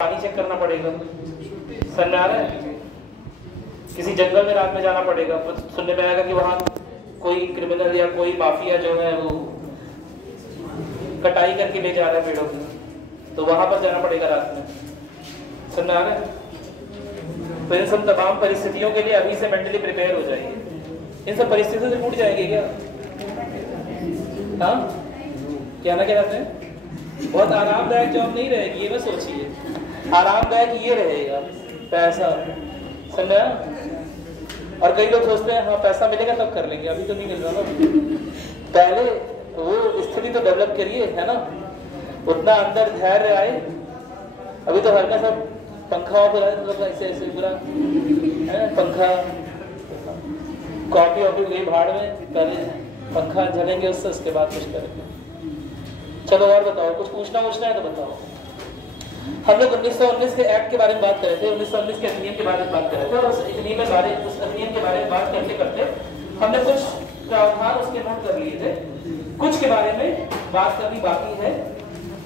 पानी चेक करना पड़ेगा, समझ आ रहा है? किसी जंगल में रात में जाना पड़ेगा, सुनने में आएगा कि वहां कोई क्रिमिनल या कोई माफिया जो है वो कटाई करके ले जा रहा है पेड़ों की, तो वहां पर जाना पड़ेगा रात में, समझ आ रहा है? तो इन सब तमाम परिस्थितियों के लिए अभी से मेंटली प्रिपेयर हो जाइए। इन सब परिस्थितियों से टूट जाएंगे क्या? हाँ, क्या ना कहते हैं, बहुत आरामदायक जॉब नहीं रहेगी, ये मत सोचिए। आरामदायक ये रहेगा पैसा, समझा? और कई लोग सोचते हैं हाँ पैसा मिलेगा तब कर लेंगे, अभी तो नहीं मिल रहा ना। पहले वो स्थिति तो डेवलप करिए, है ना? उतना अंदर धैर्य आए। अभी तो हल्का सा पंखा ऑफ हो रहा है, तो ऐसे ऐसे पूरा है पंखा, कॉफी वॉफी गई भाड़ में, पहले पंखा झलेंगे उससे, उसके बाद कुछ करेंगे। चलो और बताओ, कुछ पूछना है तो बताओ। हम लोग 1919 के एक्ट के बारे में बात कर रहे थे, 1919 के अधिनियम के बारे में बात कर रहे थे, और उस अधिनियम के बारे में बात करते करते हमने कुछ प्रावधान उसके नोट कर लिए थे, कुछ के बारे में बात करनी बाकी है।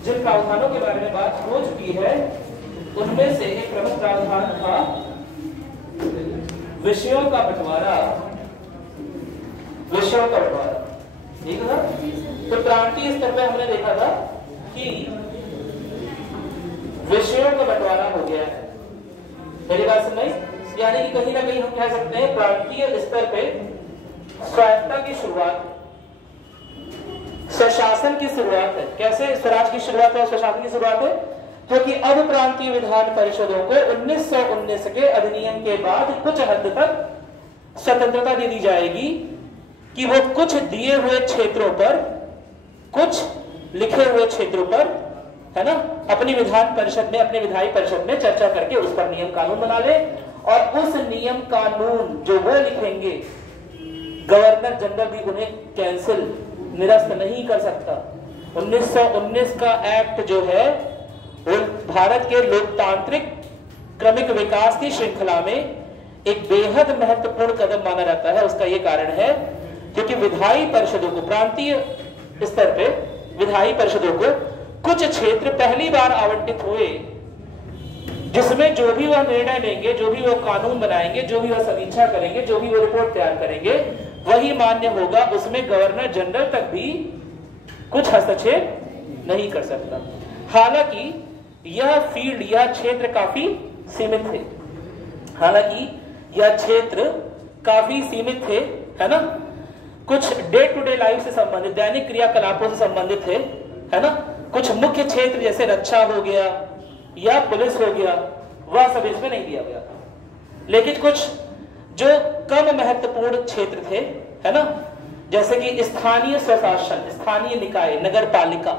जिन प्रावधानों के बारे में बात हो चुकी है उनमें से एक प्रमुख प्रावधान था विषयों का बंटवारा। विषयों का बंटवारा, ठीक है? तो प्रांतीय स्तर पे हमने देखा था कि विषयों का बंटवारा हो गया है। मेरी बात सुन रही? यानी कि कहीं ना कहीं हम कह सकते हैं प्रांतीय स्तर पे स्वायत्तता की शुरुआत, स्वशासन की शुरुआत है। कैसे स्वराज की शुरुआत है, स्वशासन की शुरुआत है? क्योंकि अब प्रांतीय विधान परिषदों को 1919 के अधिनियम के बाद कुछ हद तक स्वतंत्रता दे दी जाएगी कि वो कुछ दिए हुए क्षेत्रों पर, कुछ लिखे हुए क्षेत्रों पर, है ना, अपनी विधान परिषद में, अपने विधायी परिषद में चर्चा करके उस पर नियम कानून बना ले, और उस नियम कानून जो वो लिखेंगे गवर्नर जनरल भी उन्हें कैंसिल, निरस्त नहीं कर सकता। 1919 का एक्ट जो है वो भारत के लोकतांत्रिक क्रमिक विकास की श्रृंखला में एक बेहद महत्वपूर्ण कदम माना जाता है। उसका ये कारण है क्योंकि विधायी परिषदों को, प्रांतीय स्तर पे विधायी परिषदों को कुछ क्षेत्र पहली बार आवंटित हुए जिसमें जो भी वह निर्णय लेंगे, जो भी वह कानून बनाएंगे, जो भी वह समीक्षा करेंगे, जो भी वह रिपोर्ट तैयार करेंगे, वही मान्य होगा। उसमें गवर्नर जनरल तक भी कुछ हस्तक्षेप नहीं कर सकता। हालांकि यह फील्ड, यह क्षेत्र काफी सीमित थे, हालांकि यह क्षेत्र काफी सीमित थे, है ना? कुछ डे टू डे लाइफ से संबंधित, दैनिक क्रियाकलापों से संबंधित थे, है ना? कुछ मुख्य क्षेत्र जैसे रक्षा हो गया या पुलिस हो गया, वह सब इसमें नहीं दिया गया था। लेकिन कुछ जो कम महत्वपूर्ण क्षेत्र थे, है ना, जैसे कि स्थानीय स्वशासन, स्थानीय निकाय, नगर पालिका,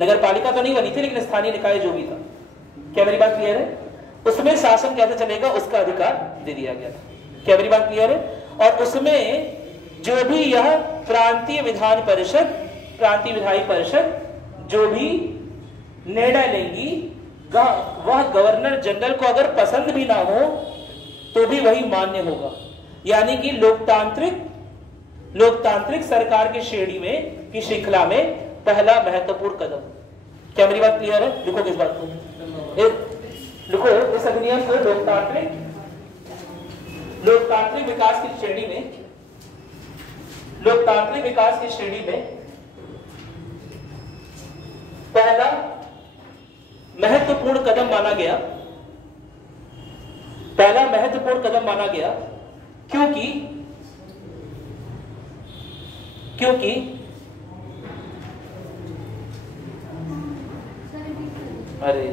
नगर पालिका तो नहीं बनी थी लेकिन स्थानीय निकाय जो भी था, क्या मेरी बात क्लियर है? उसमें शासन कैसे चलेगा उसका अधिकार दे दिया गया था। क्या मेरी बात क्लियर है? और उसमें जो भी यह प्रांतीय विधान परिषद, प्रांतीय विधायी परिषद जो भी निर्णय लेंगी वह गवर्नर जनरल को अगर पसंद भी ना हो तो भी वही मान्य होगा। यानी कि लोकतांत्रिक सरकार की श्रेणी में, की श्रृंखला में पहला महत्वपूर्ण कदम। क्या मेरी बात क्लियर है? लिखो किस बात को, लिखो इस अधिनियम को लोकतांत्रिक विकास की श्रेणी में, लोकतांत्रिक विकास की श्रेणी में पहला महत्वपूर्ण कदम माना गया। पहला महत्वपूर्ण कदम माना गया क्योंकि अरे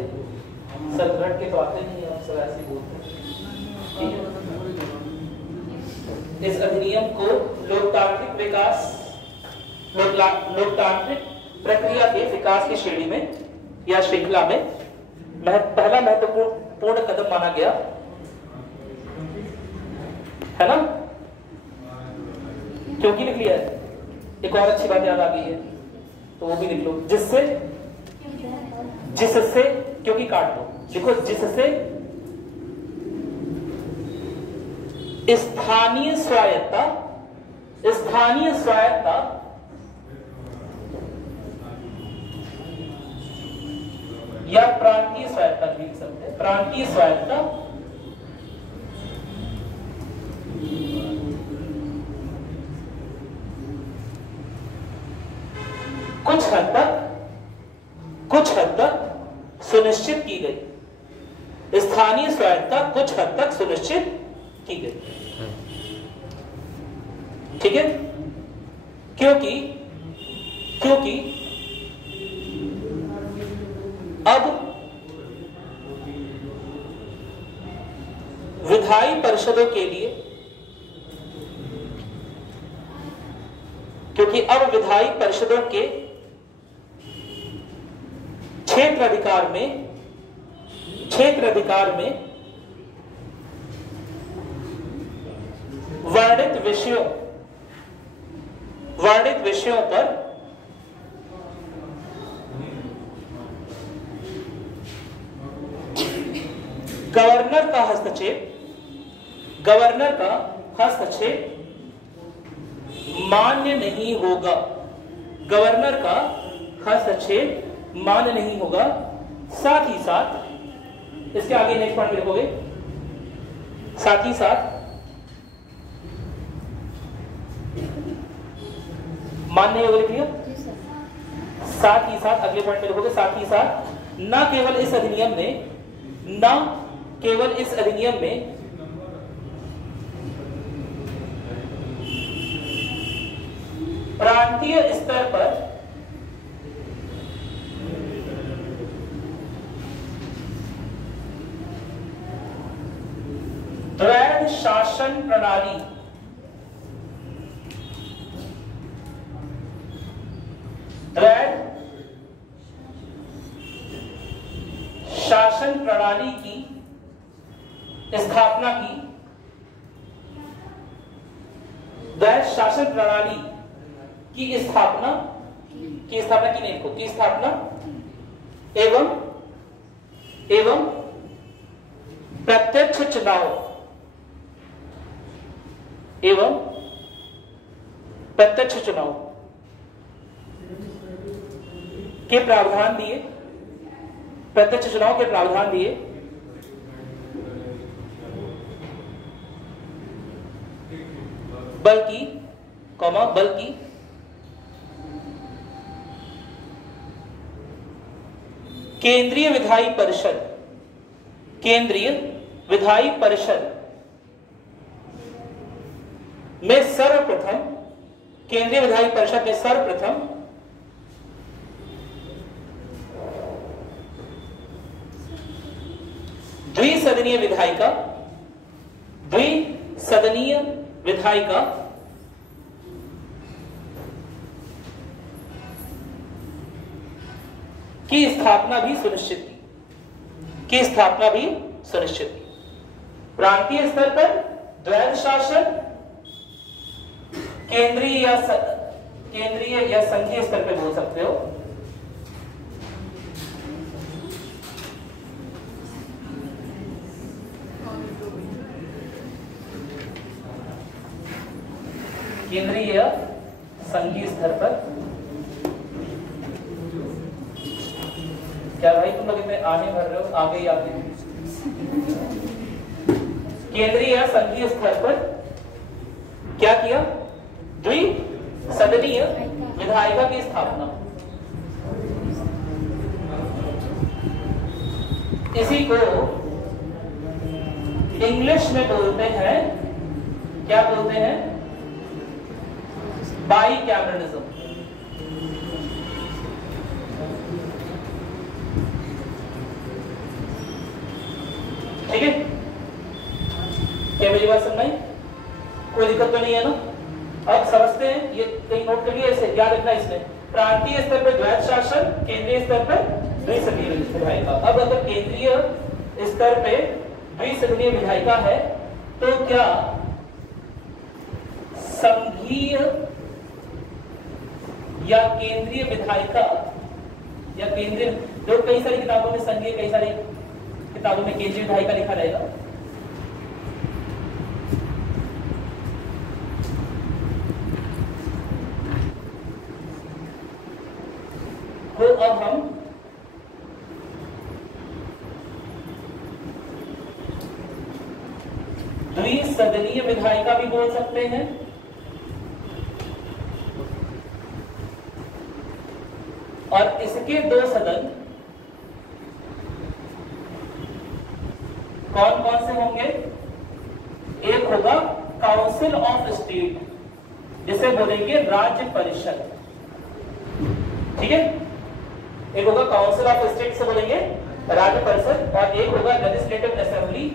सर घट के तो आते नहीं, आप सब ऐसे बोलते हैं। इस अधिनियम को लोकतांत्रिक विकास, लोकतांत्रिक प्रक्रिया के विकास की श्रेणी में या श्रृंखला में पहला महत्वपूर्ण कदम माना गया, है ना? क्योंकि लिख लिया है। एक और अच्छी बात याद आ गई है तो वो भी लिख लो, जिससे, क्योंकि काट दो, देखो, जिससे स्थानीय स्वायत्तता या प्रांतीय स्वायत्तता भी लिख सकते हैं, प्रांतीय स्वायत्तता कुछ हद तक सुनिश्चित की गई, स्थानीय स्वायत्तता कुछ हद तक सुनिश्चित की गई। ठीक है, क्योंकि अब विधायी परिषदों के लिए, क्योंकि अब विधायी परिषदों के क्षेत्र अधिकार में वर्णित विषयों पर गवर्नर का हस्तक्षेप मान्य नहीं होगा। गवर्नर का हस्तक्षेप मान्य नहीं होगा। साथ ही साथ इसके आगे नेक्स्ट पॉइंट में लिखोगे, साथ ही साथ मान्य नहीं होगा, लिख लिया। साथ ही साथ अगले पॉइंट में लिखोगे, साथ ही साथ न केवल इस अधिनियम में प्रांतीय स्तर पर द्वैध शासन प्रणाली की स्थापना की, द्वैध शासन प्रणाली की स्थापना की नहीं को, की स्थापना एवं प्रत्यक्ष चुनाव के प्रावधान दिए, प्रत्यक्ष चुनाव के प्रावधान दिए, बल्कि केंद्रीय विधायी परिषद में सर्वप्रथम द्विसदनीय विधायिका की स्थापना भी सुनिश्चित की। प्रांतीय स्तर पर द्वैध शासन, केंद्रीय या संघीय स्तर पर बोल सकते हो, केंद्रीय या संघीय स्तर पर। क्या भाई तुम लोग इतने आने भर रहे हो, आगे ही आगे। केंद्रीय या संघीय स्तर पर क्या किया? द्विसदनीय विधायिका की स्थापना। इसी को इंग्लिश में बोलते हैं, क्या बोलते हैं? बाईकैमरलिज्म। ठीक है, क्या मेरी बात समझ? कोई दिक्कत तो नहीं है ना? अब समझते हैं, ये कहीं नोट करिए, ऐसे याद रखना इसमें। प्रांतीय स्तर पर द्वैध शासन, केंद्रीय स्तर पर द्विसदनीय विधायिका। अब अगर केंद्रीय स्तर पे द्विसदनीय विधायिका है तो क्या संघीय या केंद्रीय विधायिका या केंद्रीय, जो कई सारी किताबों में संघीय, कई सारी किताबों में केंद्रीय विधायिका लिखा रहेगा। तो अब हम द्विसदनीय विधायिका भी बोल सकते हैं। और इसके दो सदन कौन कौन से होंगे? एक होगा काउंसिल ऑफ स्टेट, जिसे बोलेंगे राज्य परिषद, ठीक है। एक होगा काउंसिल ऑफ स्टेट से बोलेंगे राज्य परिषद, और एक होगा लेजिस्लेटिव असेंबली,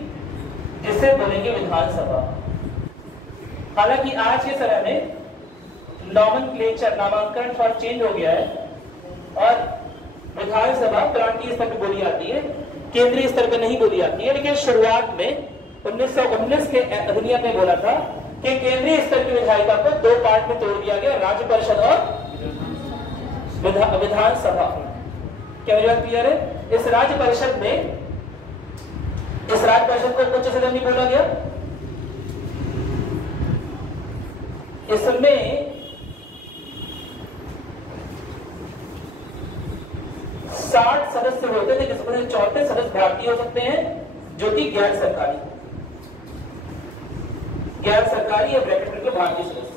जिसे बोलेंगे विधानसभा। हालांकि आज के समय में नॉमेनक्लेचर, नामांकन थोड़ा चेंज हो गया है और विधानसभा प्रांतीय स्तर पर बोली जाती है, केंद्रीय स्तर पर नहीं बोली जाती है। लेकिन शुरुआत में 1919 के अधिनियम में बोला था कि केंद्रीय स्तर की विधायिका को दो पार्ट में तोड़ दिया गया, राज्य परिषद और विधानसभा। क्या मेरी बात क्लियर है? इस राज्य परिषद में, इस राज्य परिषद को उच्च सदन भी बोला गया। इसमें 60 सदस्य होते थे, जिसमें से 34 सदस्य भारतीय हो सकते हैं, जो कि गैर सरकारी या ब्रैकेट में भारतीय सदस्य।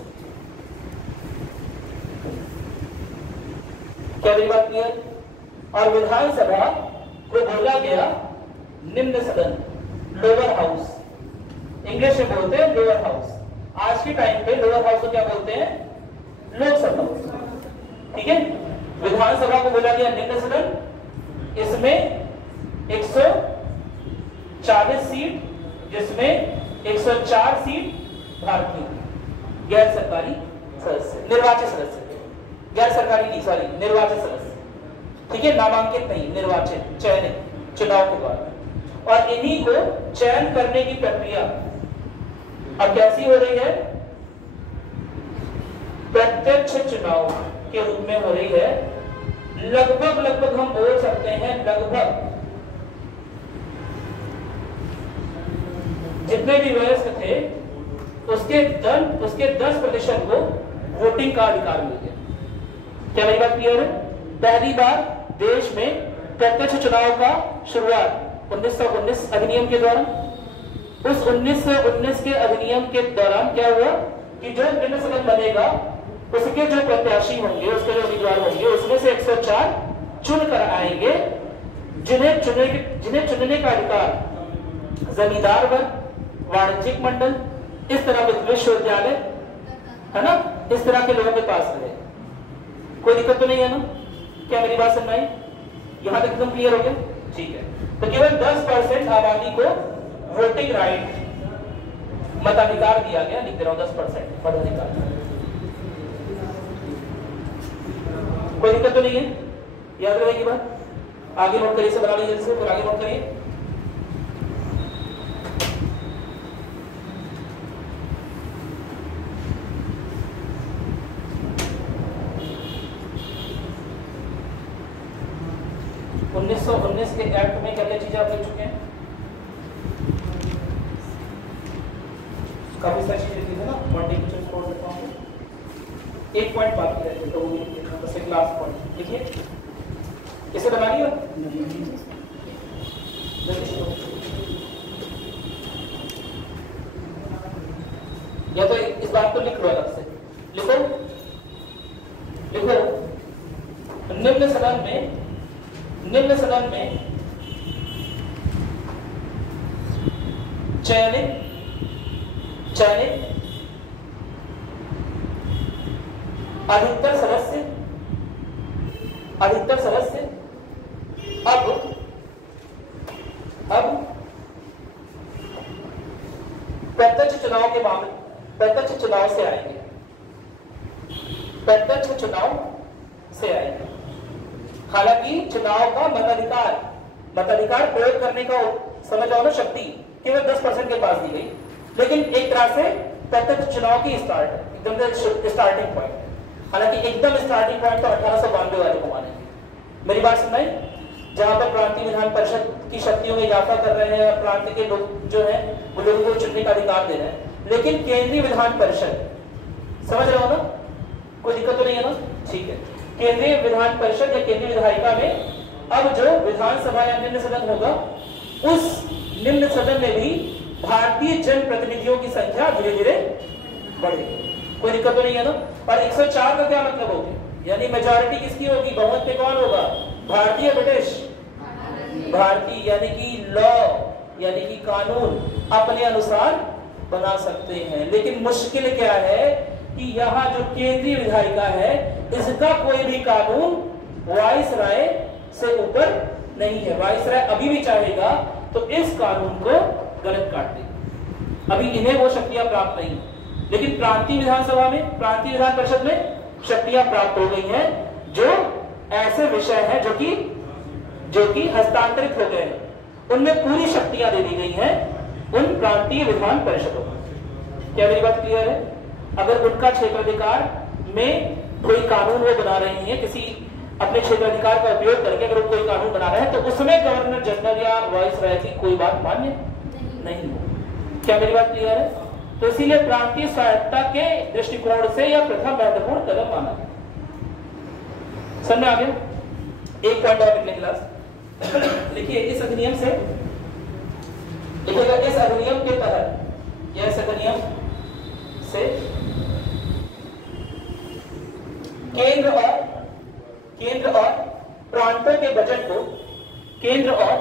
क्या मेरी बात क्लियर? और विधानसभा को बोला गया निम्न सदन, लोअर हाउस। इंग्लिश में बोलते हैं लोअर हाउस। आज के टाइम पे लोअर हाउस को क्या बोलते हैं? लोकसभा, ठीक है। विधानसभा को बोला गया निम्न सदन। इसमें 140 सीट, जिसमें 104 सीट भारतीय गैर सरकारी सदस्य, निर्वाचित सदस्य, गैर सरकारी नहीं, सॉरी, निर्वाचित सदस्य, ठीक है। नामांकित नहीं, निर्वाचित, चयनित, चुनाव के बाद। और इन्हीं को चयन करने की प्रक्रिया अब कैसी हो रही है? प्रत्यक्ष चुनाव के रूप में हो रही है। लगभग हम बोल सकते हैं लगभग जितने भी वयस्क थे उसके 10% को वोटिंग का अधिकार मिल गया। क्या मेरी बात क्लियर है? पहली बार देश में प्रत्यक्ष चुनाव का शुरुआत 1919 अधिनियम के दौरान। उस 1919 के अधिनियम के दौरान क्या हुआ कि जो निम्न सदन बनेगा उसके जो प्रत्याशी होंगे, उसके जो उम्मीदवार होंगे, उसमें से 104 चुन कर आएंगे, जिन्हें चुनने का अधिकार जमींदार वर्ग, वाणिज्यिक मंडल, इस तरह के विश्वविद्यालय, है ना, इस तरह के लोगों के पास रहे। कोई दिक्कत तो नहीं है ना? क्या मेरी बात सुन रही? यहां तक एकदम क्लियर हो गया? ठीक है। तो केवल 10% आबादी को वोटिंग राइट, मताधिकार दिया गया। लिख दे रहा हूं 10% मताधिकार। कोई दिक्कत तो नहीं है? याद रहेगी बात? आगे नोट करिए, से बना लीजिए, जल्दी से फिर आगे नोट करिए। उन्नीस के एक्ट में क्या क्या चीजें आप लिख चुके हैं? काफी सारी चीजें लिखी है ना। एक पॉइंट बाकी है तो वो लिखना, बस एक लास्ट पॉइंट लिखिए। इसे बना लिया? या तो इस बात को लिख लो अलग से। लिखो निम्न सदन में चयनित अधिकतर सदस्य अब प्रत्यक्ष चुनाव से आएंगे। हालांकि चुनाव का मताधिकार प्रयोग करने का समझ आओ ना शक्ति केवल 10% के पास दी गई, लेकिन एक तरह से प्रत्यक्ष चुनाव की एकदम स्टार्टिंग पॉइंट। हालांकि एकदम स्टार्टिंग पॉइंट तो 1892 वाले को मानेंगे। मेरी बात सुन रहे? जहां पर प्रांतीय विधान परिषद की शक्तियों में इजाफा कर रहे हैं और प्रांत के लोग जो है वो लोगों को चुनने का अधिकार दे रहे हैं, लेकिन केंद्रीय विधान परिषद, समझ रहे हो ना? कोई दिक्कत तो नहीं है ना? ठीक है। केंद्रीय विधान परिषद या केंद्रीय विधायिका में अब जो विधानसभा या निम्न सदन होगा, उस निम्न सदन में भी भारतीय जनप्रतिनिधियों की संख्या धीरे धीरे बढ़ेगी। कोई दिक्कत तो नहीं है ना। और 104 का क्या मतलब हो गया, यानी मेजॉरिटी किसकी होगी, बहुमत पे कौन होगा, भारतीय ब्रिटिश भारतीय, यानी कि लॉ यानी कि कानून अपने अनुसार बना सकते हैं। लेकिन मुश्किल क्या है कि यहाँ जो केंद्रीय विधायिका है इसका कोई भी कानून वाइसराय से ऊपर नहीं है। वाइसराय अभी भी चाहेगा तो इस कानून को गलत काट देगा। अभी इन्हें वो शक्तियां प्राप्त नहीं, लेकिन प्रांतीय विधानसभा में, प्रांतीय विधान परिषद में शक्तियां प्राप्त हो गई हैं, जो ऐसे विषय हैं जो कि हस्तांतरित हो गए हैं, उनमें पूरी शक्तियां दे दी गई हैं उन प्रांतीय विधान परिषदों को। क्या मेरी बात क्लियर है? अगर उनका क्षेत्राधिकार में कोई कानून वो बना रहे हैं, किसी अपने क्षेत्राधिकार का उपयोग करके अगर वो कोई कानून बना रहे हैं, तो उसमें गवर्नर जनरल या वाइसराय की कोई बात मान्य नहीं हो। क्या मेरी बात क्लियर है? तो इसीलिए प्रांतीय स्वायत्तता के दृष्टिकोण से यह प्रथम महत्वपूर्ण कदम माना गया। समझ में आ गया? एक पॉइंट और लिखने क्लास लिखिए, इस अधिनियम से लिखिएगा, इस अधिनियम के तहत या इस अधिनियम से केंद्र और प्रांतों के बजट को, केंद्र और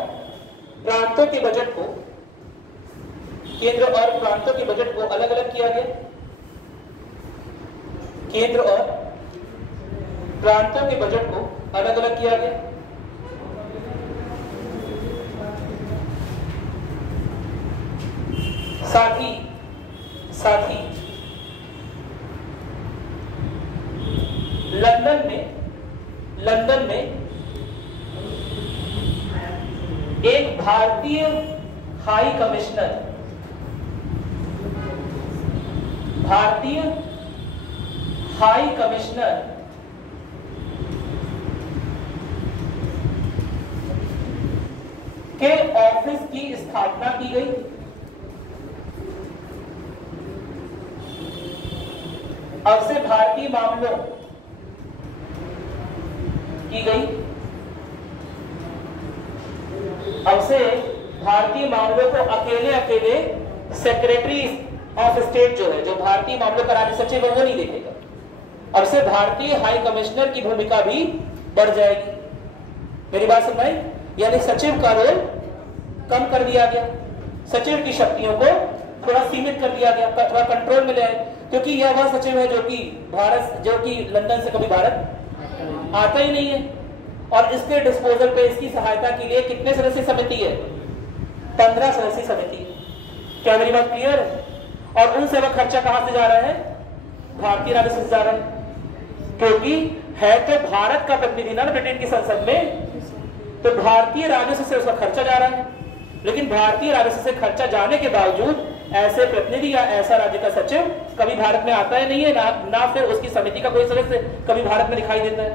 प्रांतों के बजट को, केंद्र और प्रांतों के बजट को अलग अलग किया गया। केंद्र और प्रांतों के बजट को अलग अलग किया गया। साथ ही लंदन में एक भारतीय हाई कमिश्नर, भारतीय हाई कमिश्नर के ऑफिस की स्थापना की गई। अब से भारतीय मामलों की गई, अब से भारतीय मामलों को अकेले सेक्रेटरी ऑफ स्टेट जो है, जो भारतीय मामलों का राज्य सचिव है, वो नहीं देखेगा। अब से भारतीय हाई कमिश्नर की भूमिका भी बढ़ जाएगी। मेरी बात समझ आई? यानी सचिव का रोल कम कर दिया गया, सचिव की शक्तियों को थोड़ा सीमित कर दिया गया, थोड़ा कंट्रोल में ले आए, क्योंकि यह वह सचिव है जो कि लंदन से कभी भारत आता ही नहीं है। और इसके डिस्पोजल पे, इसकी सहायता के लिए कितने सदस्यीय समिति है? 15 सदस्यीय समिति। क्या मेरी बात क्लियर है? और उन सेवा खर्चा कहां से जा रहा है? भारतीय राजस्व से जा रहा है, क्योंकि है तो भारत का प्रतिनिधि ना ब्रिटेन की संसद में, तो भारतीय राजस्व से उसका खर्चा जा रहा है। लेकिन भारतीय राजस्व से खर्चा जाने के बावजूद ऐसे प्रतिनिधि या ऐसा राज्य का सचिव कभी भारत में आता ही नहीं है, ना फिर उसकी समिति का कोई सदस्य कभी भारत में दिखाई देता है।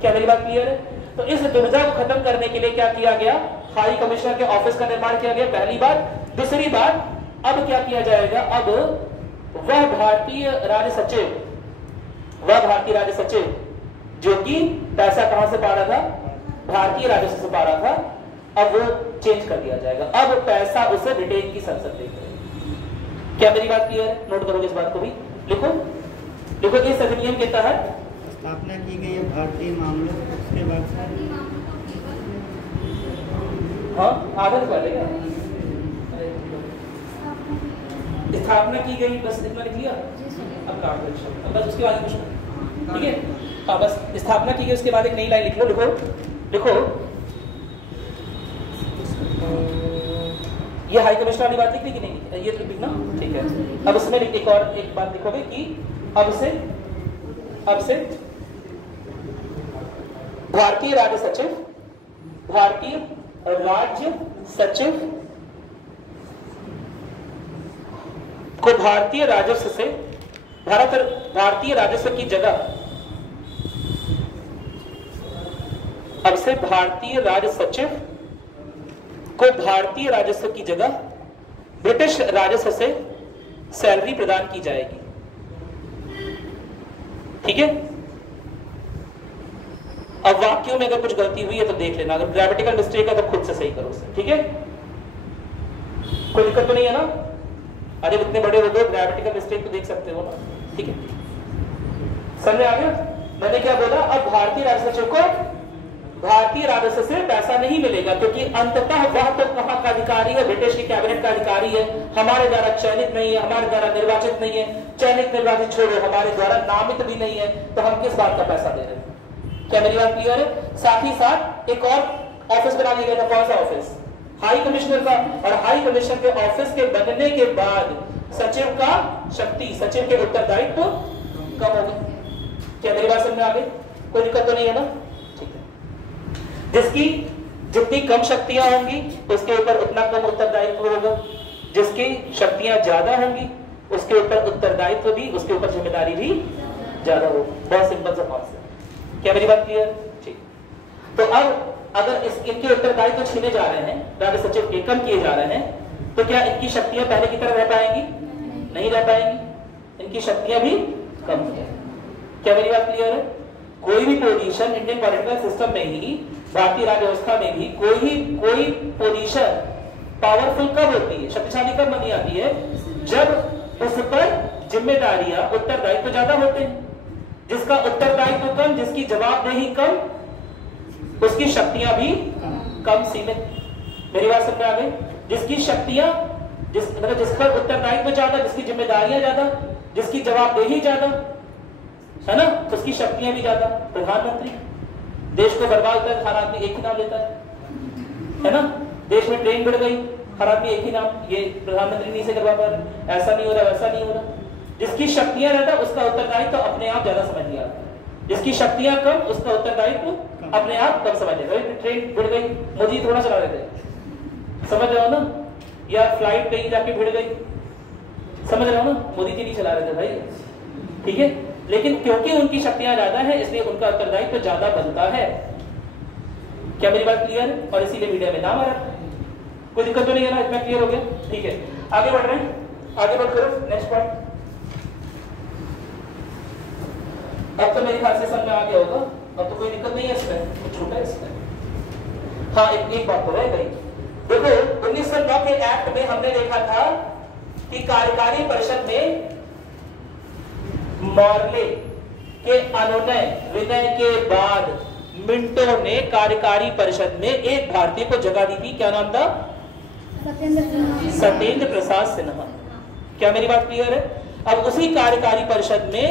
क्या मेरी बात क्लियर है? तो इस दुविधा को खत्म करने के लिए क्या किया गया? हाई कमिश्नर के ऑफिस का निर्माण किया गया, पहली बात। दूसरी बात, अब क्या किया जाएगा? अब वह भारतीय राज्य सचिव जो कि पैसा कहां से पा रहा था? भारतीय राजस्व से पा रहा था, अब वो चेंज कर दिया जाएगा। अब पैसा उसे ब्रिटेन की संसद देगी। क्या मेरी बात क्लियर है? नोट करोगे इस बात को भी, लिखो इस अधिनियम के तहत स्थापना की गई है भारतीय मामलों, उसके बाद आगे पढ़ लेगा। स्थापना की गई, बस इतना लिख लिया। अब काट दो, अब बस उसके बाद कुछ, ठीक है? हाँ, बस स्थापना की गई, उसके बाद एक नई लाइन लिख लो। लिखो ये हाई कमिश्नर वाली बात लिखनी कि नहीं? ये तो लिखना, ठीक है। अब इसमें एक और एक बात लिखोगे कि अब से भारतीय राज्य सचिव को भारतीय राजस्व से भारतीय राजस्व की जगह, अब से भारतीय राज्य सचिव को भारतीय राजस्व की जगह ब्रिटिश राजस्व से सैलरी प्रदान की जाएगी। ठीक है? अब वाक्यों में अगर कुछ गलती हुई है तो देख लेना, अगर ग्रामेटिकल मिस्टेक है तो खुद से सही करो उसे। ठीक है? कोई दिक्कत तो नहीं है ना? अरे इतने बड़े हो गए, ग्रेविटी का मिस्टेक तो देख सकते हो ना, ठीक है। समझ आ गया मैंने क्या बोला? अब भारतीय राजस्व सचिव को भारतीय राजस्व से पैसा नहीं मिलेगा, क्योंकि अंततः वह तो कहां का अधिकारी है? ब्रिटिश की कैबिनेट का अधिकारी है, हमारे द्वारा चयनित नहीं है, हमारे द्वारा निर्वाचित नहीं है। चयनित निर्वाचित छोड़ो, हमारे द्वारा नामित भी नहीं है, तो हम किस बात का पैसा दे रहे हैं? क्या मेरी बात क्लियर है? साथ ही साथ एक और ऑफिस बना दिया गया था। कौन सा ऑफिस? हाई कमिश्नर का। और हाई कमिश्नर के ऑफिस के बनने के बाद सचिव का शक्ति, सचिव के उत्तरदायित्व कम हो गए। क्या मेरी बात समझ में आ गई? कोई दिक्कत तो नहीं है ना? ठीक है। जिसकी जितनी कम शक्तियां होंगी उसके ऊपर उतना कम उत्तरदायित्व होगा, जिसकी शक्तियां ज्यादा होंगी उसके ऊपर उत्तरदायित्व भी, उसके ऊपर जिम्मेदारी भी ज्यादा होगी। बहुत सिंपल सा कॉन्सेप्ट। क्या मेरी बात क्लियर? ठीक। तो अब अगर इनके उत्तरदायित्व छीने जा रहे हैं, राजस्व सचिव के कम किए जा रहे हैं, तो क्या इनकी शक्तियां पहले की तरह रह पाएंगी? नहीं रह पाएंगी, इनकी शक्तियां भी कम हो जाएंगी। क्या मेरी बात क्लियर है? कोई भी पोजीशन इंडियन पॉलिटिकल सिस्टम में ही, भारतीय राज्य व्यवस्था में भी कोई पोजीशन पावरफुल कब होती है, शक्तिशाली कब बनी आती है? जब उस पर जिम्मेदारियां, उत्तरदायित्व ज्यादा होते हैं। जिसका उत्तरदायित्व कम, जिसकी जवाबदेही कम, उसकी शक्तियां भी कम सीमित। मेरी बात समझ में आ गई? जिसकी शक्तियां मतलब जिस पर उत्तरदायित्व ज्यादा, जिसकी जिम्मेदारियां ज्यादा, जिसकी जवाबदेही ज्यादा है ना, उसकी शक्तियां भी ज्यादा। प्रधानमंत्री देश को बर्बाद कर हर आदमी एक ही नाम लेता है ना? देश में ट्रेन गिर गई, हर आदमी एक ही नाम, ये प्रधानमंत्री नहीं से करवा पा रहे, ऐसा नहीं हो रहा, वैसा नहीं हो रहा। जिसकी शक्तियां ज्यादा उसका उत्तरदायित्व तो अपने आप ज्यादा समझ लिया, जिसकी शक्तियां कम उसका उत्तरदायित्व अपने आप कम समझ लिया। ट्रेन भिड़ गई, मोदी थोड़ा चला रहे थे, समझ रहे हो ना? या फ्लाइट कहीं जाके भिड़ गई, समझ रहे हो ना? मोदी जी नहीं चला रहे थे भाई, ठीक है। लेकिन क्योंकि उनकी शक्तियां ज्यादा है इसलिए उनका उत्तरदायित्व ज्यादा बनता है। क्या मेरी बात क्लियर है? और इसीलिए मीडिया में नाम आ रहा है। कोई दिक्कत तो नहीं है ना? इतना क्लियर हो गया? ठीक है, आगे बढ़ रहे हैं, आगे बढ़ करो नेक्स्ट पॉइंट। अब तो मेरे ख्याल से समझ में आ गया होगा, अब तो कोई दिक्कत नहीं है इसमें, कुछ छूटा है इसमें। हाँ, एक बात तो रह गई। देखो 1909 के एक्ट में हमने देखा था कि कार्यकारी परिषद में मॉर्ले के अनुनय विनय के बाद मिंटो ने कार्यकारी परिषद में एक भारतीय को जगह दी थी। क्या नाम था? सत्येंद्र प्रसाद सिन्हा। क्या मेरी बात क्लियर है? अब उसी कार्यकारी परिषद में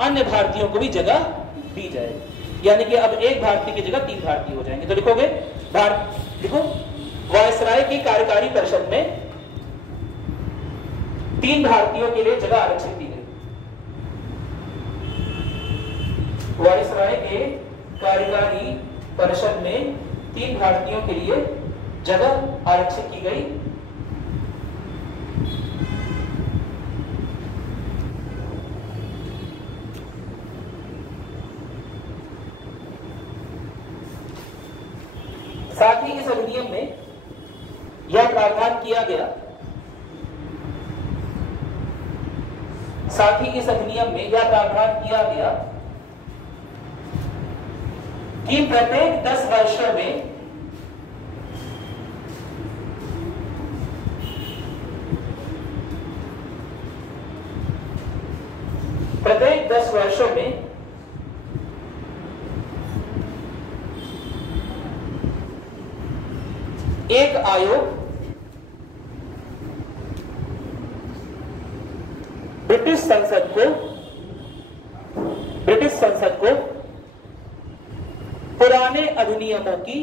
अन्य भारतीयों को भी जगह दी जाएगी, यानी कि अब एक भारतीय की जगह 3 भारतीय हो जाएंगे। तो लिखोगे देखो वायसराय की कार्यकारी परिषद में 3 भारतीयों के लिए जगह आरक्षित की गई। वायसराय के कार्यकारी परिषद में 3 भारतीयों के लिए जगह आरक्षित की गई। साथ ही इस अधिनियम में यह प्रावधान किया गया, साथ ही इस अधिनियम में यह प्रावधान किया गया कि प्रत्येक 10 वर्षों में एक आयोग ब्रिटिश संसद को पुराने अधिनियमों की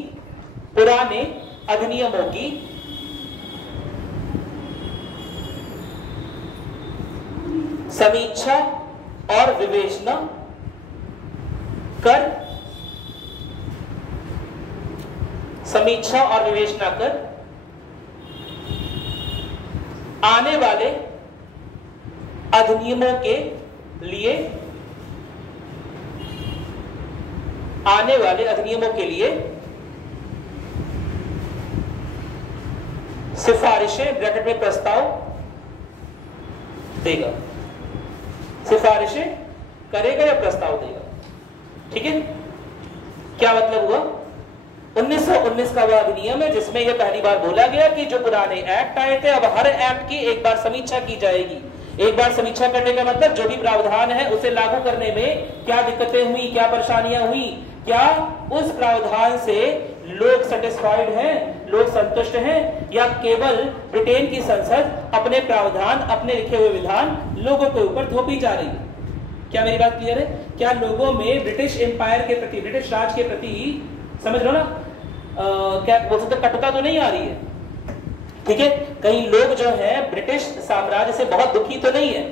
समीक्षा और विवेचना कर आने वाले अधिनियमों के लिए सिफारिशें ब्रैकेट में प्रस्ताव देगा। सिफारिशें करेगा या प्रस्ताव देगा, ठीक है। क्या मतलब हुआ? 1919 का वह अधिनियम है जिसमें यह पहली बार बोला गया कि जो पुराने एक्ट आए थे अब हर एक्ट की एक बार समीक्षा की जाएगी। एक बार समीक्षा करने का मतलब जो भी प्रावधान है उसे लागू करने में क्या दिक्कतें हुई, क्या परेशानियां हुई, क्या उस प्रावधान से लोग सेटिस्फाइड हैं, लोग संतुष्ट हैं, या केवल ब्रिटेन की संसद अपने प्रावधान, अपने लिखे हुए विधान लोगों के ऊपर थोपी जा रही है। क्या मेरी बात क्लियर है? क्या लोगों में ब्रिटिश एम्पायर के प्रति, ब्रिटिश राज के प्रति, समझ लो ना, क्या बोल सकते, कटुता तो नहीं आ रही है? ठीक है, कहीं लोग जो है ब्रिटिश साम्राज्य से बहुत दुखी तो नहीं है।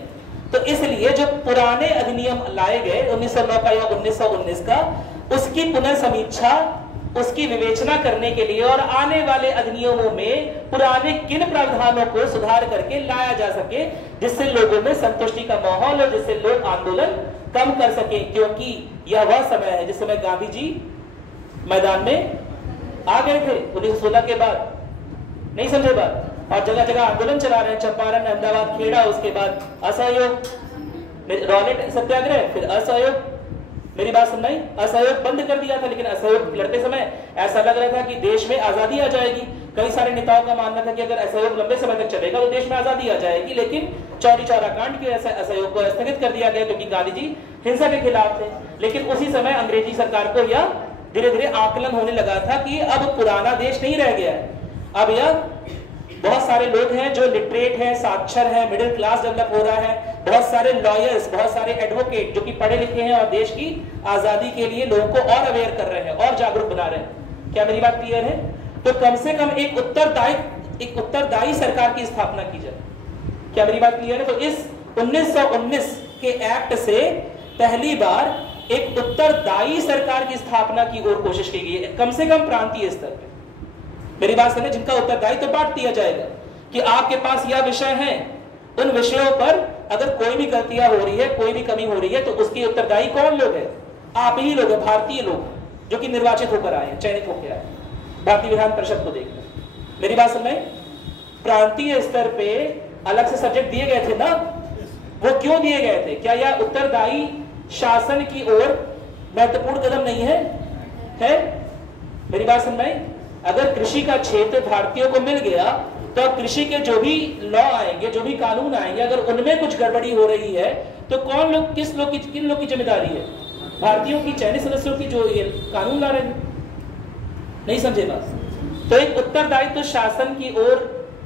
तो इसलिए जो पुराने अधिनियम लाए गए 1909 का या 1919 का, उसकी पुनर्समीक्षा, उसकी विवेचना करने के लिए और आने वाले अधिनियमों में पुराने किन प्रावधानों को सुधार करके लाया जा सके जिससे लोगों में संतुष्टि का माहौल और जिससे लोग आंदोलन कम कर सके। क्योंकि यह वह समय है जिस समय गांधी जी मैदान में आ गए थे 1916 के बाद, नहीं समझे बात, और जगह जगह आंदोलन चला रहे हैं, चंपारण, अहमदाबाद, खेड़ा, उसके बाद असहयोग, रॉलेट सत्याग्रह, फिर असहयोग। मेरी बात सुन रही? असहयोग बंद कर दिया था, लेकिन असहयोग लड़ते समय ऐसा लग रहा था कि देश में आजादी आ जाएगी। कई सारे नेताओं का मानना था कि अगर असहयोग लंबे समय तक चलेगा तो देश में आजादी आ जाएगी, लेकिन चौरी चौरा कांड के असहयोग को स्थगित कर दिया गया क्योंकि गांधी जी हिंसा के खिलाफ थे। लेकिन उसी समय अंग्रेजी सरकार को यह धीरे धीरे आकलन होने लगा था कि अब पुराना देश नहीं रह गया है, अब यह बहुत सारे लोग हैं जो लिटरेट हैं, साक्षर हैं, मिडिल क्लास डेवलप हो रहा है, बहुत सारे लॉयर्स, बहुत सारे एडवोकेट जो कि पढ़े लिखे हैं और देश की आजादी के लिए लोगों को और अवेयर कर रहे हैं और जागरूक बना रहे हैं। क्या मेरी बात क्लियर है? तो कम से कम एक उत्तरदायी सरकार की स्थापना की जाए। क्या मेरी बात क्लियर है? तो इस 1919 के एक्ट से पहली बार एक उत्तरदायी सरकार की स्थापना की ओर कोशिश की गई है, कम से कम प्रांतीय स्तर पर। मेरी बात सुनिए, जिनका उत्तरदायित्व तो बांट दिया जाएगा कि आपके पास यह विषय है, उन विषयों पर अगर कोई भी गलतियां हो रही है, कोई भी कमी हो रही है, तो उसकी उत्तरदायी कौन लोग है? आप ही लोग हैं, भारतीय लोग जो कि निर्वाचित होकर आए, चयनित होकर आए भारतीय विधान परिषद को देखकर। मेरी बात सुन रहे? प्रांतीय स्तर पे अलग से सब्जेक्ट दिए गए थे ना, वो क्यों दिए गए थे? क्या यह उत्तरदायी शासन की ओर महत्वपूर्ण कदम नहीं है? मेरी बात सुन रहे? अगर कृषि का क्षेत्र भारतीयों को मिल गया तो कृषि के जो भी लॉ आएंगे, जो भी कानून आएंगे, अगर उनमें कुछ गड़बड़ी हो रही है तो कौन लोग, किन लोग की जिम्मेदारी है? भारतीयों की, चयनित सदस्यों की, जो ये कानून ला रहे हैं। नहीं समझे बात? तो एक उत्तरदायित्व शासन की ओर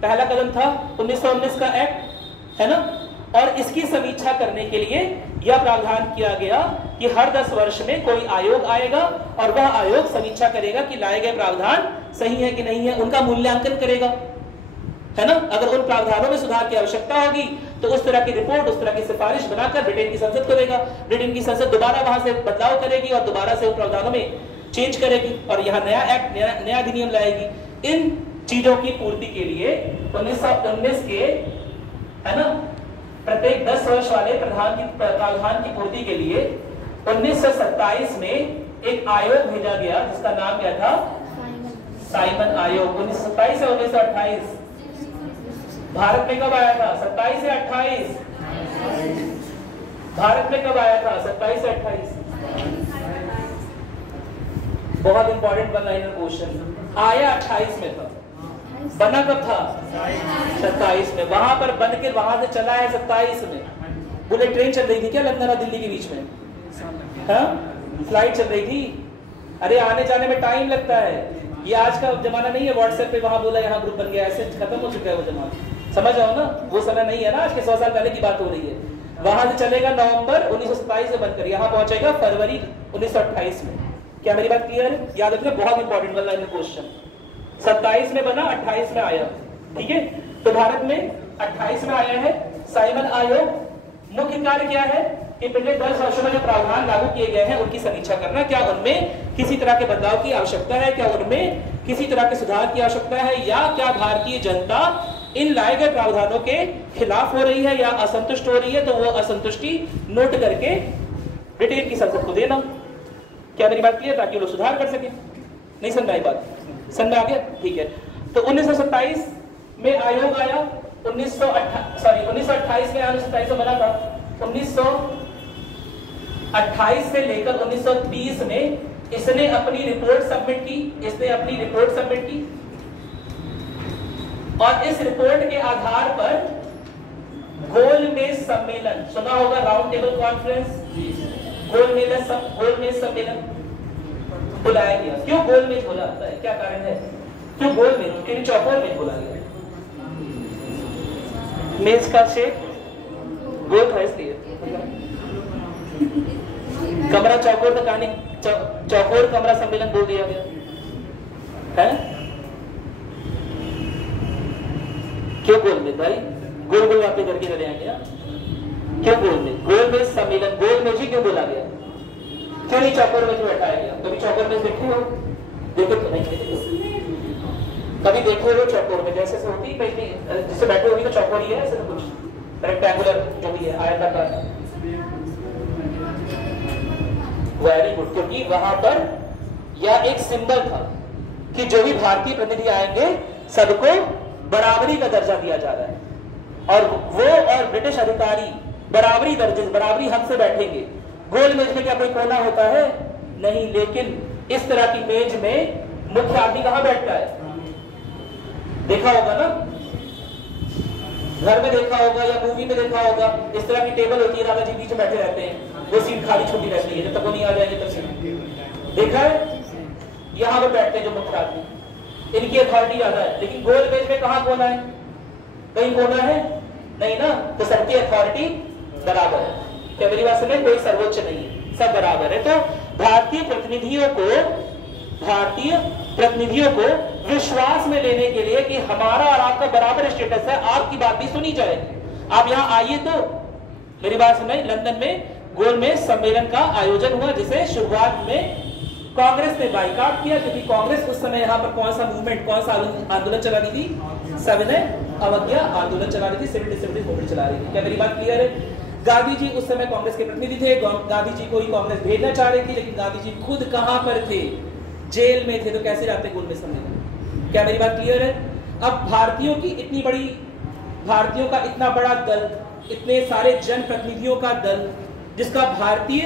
पहला कदम था 1919 का एक्ट, है ना? और इसकी समीक्षा करने के लिए यह प्रावधान किया गया कि हर 10 वर्ष में कोई आयोग आएगा और वह आयोग समीक्षा करेगा कि लाए गए प्रावधान सही है कि नहीं है, उनका मूल्यांकन करेगा, है ना? अगर उन प्रावधानों में सुधार की आवश्यकता होगी तो उस तरह की रिपोर्ट, उस तरह की सिफारिश बनाकर ब्रिटेन की संसद को देगा। ब्रिटेन की संसद दोबारा वहां से बदलाव करेगी और दोबारा से उन प्रावधानों में चेंज करेगी और यहाँ नया एक्ट, नया अधिनियम लाएगी। इन चीजों की पूर्ति के लिए 1919 के, है ना, प्रत्येक 10 वर्ष वाले प्रावधान की पूर्ति के लिए 1927 में एक आयोग भेजा गया जिसका नाम क्या था? साइमन आयोग। 1927 से 1928 भारत में कब आया था? 27 से 28 भारत में कब आया था? 27 से 28। बहुत इंपॉर्टेंट वन लाइनर क्वेश्चन। आया 28 में था, बना कब था? 27 में। वहां पर बन के वहां से चला है 27 में। बुलेट ट्रेन चल रही थी क्या लंदन और दिल्ली के बीच में? हाँ, फ्लाइट चल रही थी। अरे आने जाने में टाइम लगता है, ये आज का जमाना नहीं है व्हाट्सएप पे वहां बोला यहाँ ग्रुप बन गया, ऐसे खत्म हो चुका है वो जमाना। समझ आओ ना, वो समय नहीं है ना, आज के 100 साल पहले की बात हो रही है। वहां से चलेगा नवंबर 1927 से बनकर यहाँ पहुंचेगा फरवरी 1928 में। क्या मेरी बात क्लियर है? याद रखना, बहुत इंपॉर्टेंट वन लाइनर क्वेश्चन। 27 में बना, 28 में आया, ठीक है? तो भारत में 28 में आया है साइमन आयोग। मुख्य कार्य क्या है कि पिछले 10 वर्षों में जो प्रावधान लागू किए गए हैं उनकी समीक्षा करना, क्या उनमें किसी तरह के बदलाव की आवश्यकता है, क्या उनमें किसी तरह के सुधार की आवश्यकता है, या क्या भारतीय जनता इन लाए गए प्रावधानों के खिलाफ हो रही है या असंतुष्ट हो रही है, तो वो असंतुष्टि नोट करके ब्रिटेन की संसद को देना। क्या मेरी बात क्लियर? ताकि लोग सुधार कर सके। नहीं समझ में आई बात? समझ में आ गया? ठीक है। तो 1927 में आयोग आया, 1928 में आया, 1927 में बना था। 1928 से लेकर 1930 में इसने अपनी रिपोर्ट सबमिट की, और इस रिपोर्ट के आधार पर गोलमेज सम्मेलन, सुना होगा राउंड टेबल कॉन्फ्रेंस, गोलमेज सम्मेलन बुलाया गया। क्यों गोलमेज बोला जाता है, क्या कारण है, क्यों गोलमेज, क्योंकि चौकोर मेज बोला गया, मेज का शेप गोल था इसलिए। कमरा चौकोर तो कहानी चौकोर कमरा सम्मेलन बोल दिया गया है। क्यों गोलमेज भाई, गोल गोल बातें करके चले आएंगे ना, क्यों गोलमेज सम्मेलन, गोलमेज ही क्यों बोला गया, क्यों नहीं चौकोर में बैठाया गया? कभी चौकोर में देखे हो? देखे तो नहीं, कभी देखे हो चौकोर में जैसे से होती है, जिससे बैठे होगी तो चौकोर ही है, ऐसे तो कुछ रेक्टेंगुलर जो भी है, आयताकार। वेरी गुड, क्योंकि वहां पर यह एक सिंबल था कि जो भी भारतीय प्रतिनिधि आएंगे सबको बराबरी का दर्जा दिया जा रहा है, और वो और ब्रिटिश अधिकारी बराबरी दर्जे, बराबरी हक से बैठेंगे। गोल मेज में क्या कोई कोना होता है? नहीं, लेकिन इस तरह की मेज में मुख्य आदमी कहां बैठता है? देखा होगा ना, घर में देखा होगा या मूवी में देखा होगा, इस तरह की टेबल होती है, दादाजी बीच में बैठे रहते हैं, वो सीट खाली छुट्टी रहती है, जब तक वो नहीं आ जाएंगे तब सीट। देखा है? यहां पर बैठते हैं जो मुख्य आदमी, इनकी अथॉरिटी ज्यादा है। लेकिन गोल मेज में कहां कोना है? कहीं कोना है? नहीं ना, तो सबकी अथॉरिटी बराबर है। क्या मेरी बात सुने? कोई सर्वोच्च नहीं है, सब बराबर है। तो भारतीय प्रतिनिधियों को विश्वास में लेने के लिए कि हमारा और आपका बराबर स्टेटस है, आपकी बात भी सुनी जाएगी। आप यहाँ आइए तो मेरी बात सुने, लंदन में गोलमेज सम्मेलन का आयोजन हुआ, जिसे शुरुआत में कांग्रेस ने बाइकआउट किया, क्योंकि कांग्रेस उस समय यहाँ पर कौन सा मूवमेंट, कौन सा आंदोलन चला रही थी? सविनय अवज्ञा आंदोलन चला रही थी, सिविल डिसोबीडियंस मूवमेंट चला रही थी। क्या मेरी बात क्लियर है? गांधी जी उस समय कांग्रेस के प्रतिनिधि थे, गांधी जी को ही कांग्रेस भेजना चाह रही थी, लेकिन गांधी जी खुद कहां पर थे? जेल में थे, तो कैसे जाते गोलमेज सम्मेलन? क्या मेरी बात क्लियर है? अब भारतीयों का इतना बड़ा दल, इतने सारे जनप्रतिनिधियों का दल, जिसका भारतीय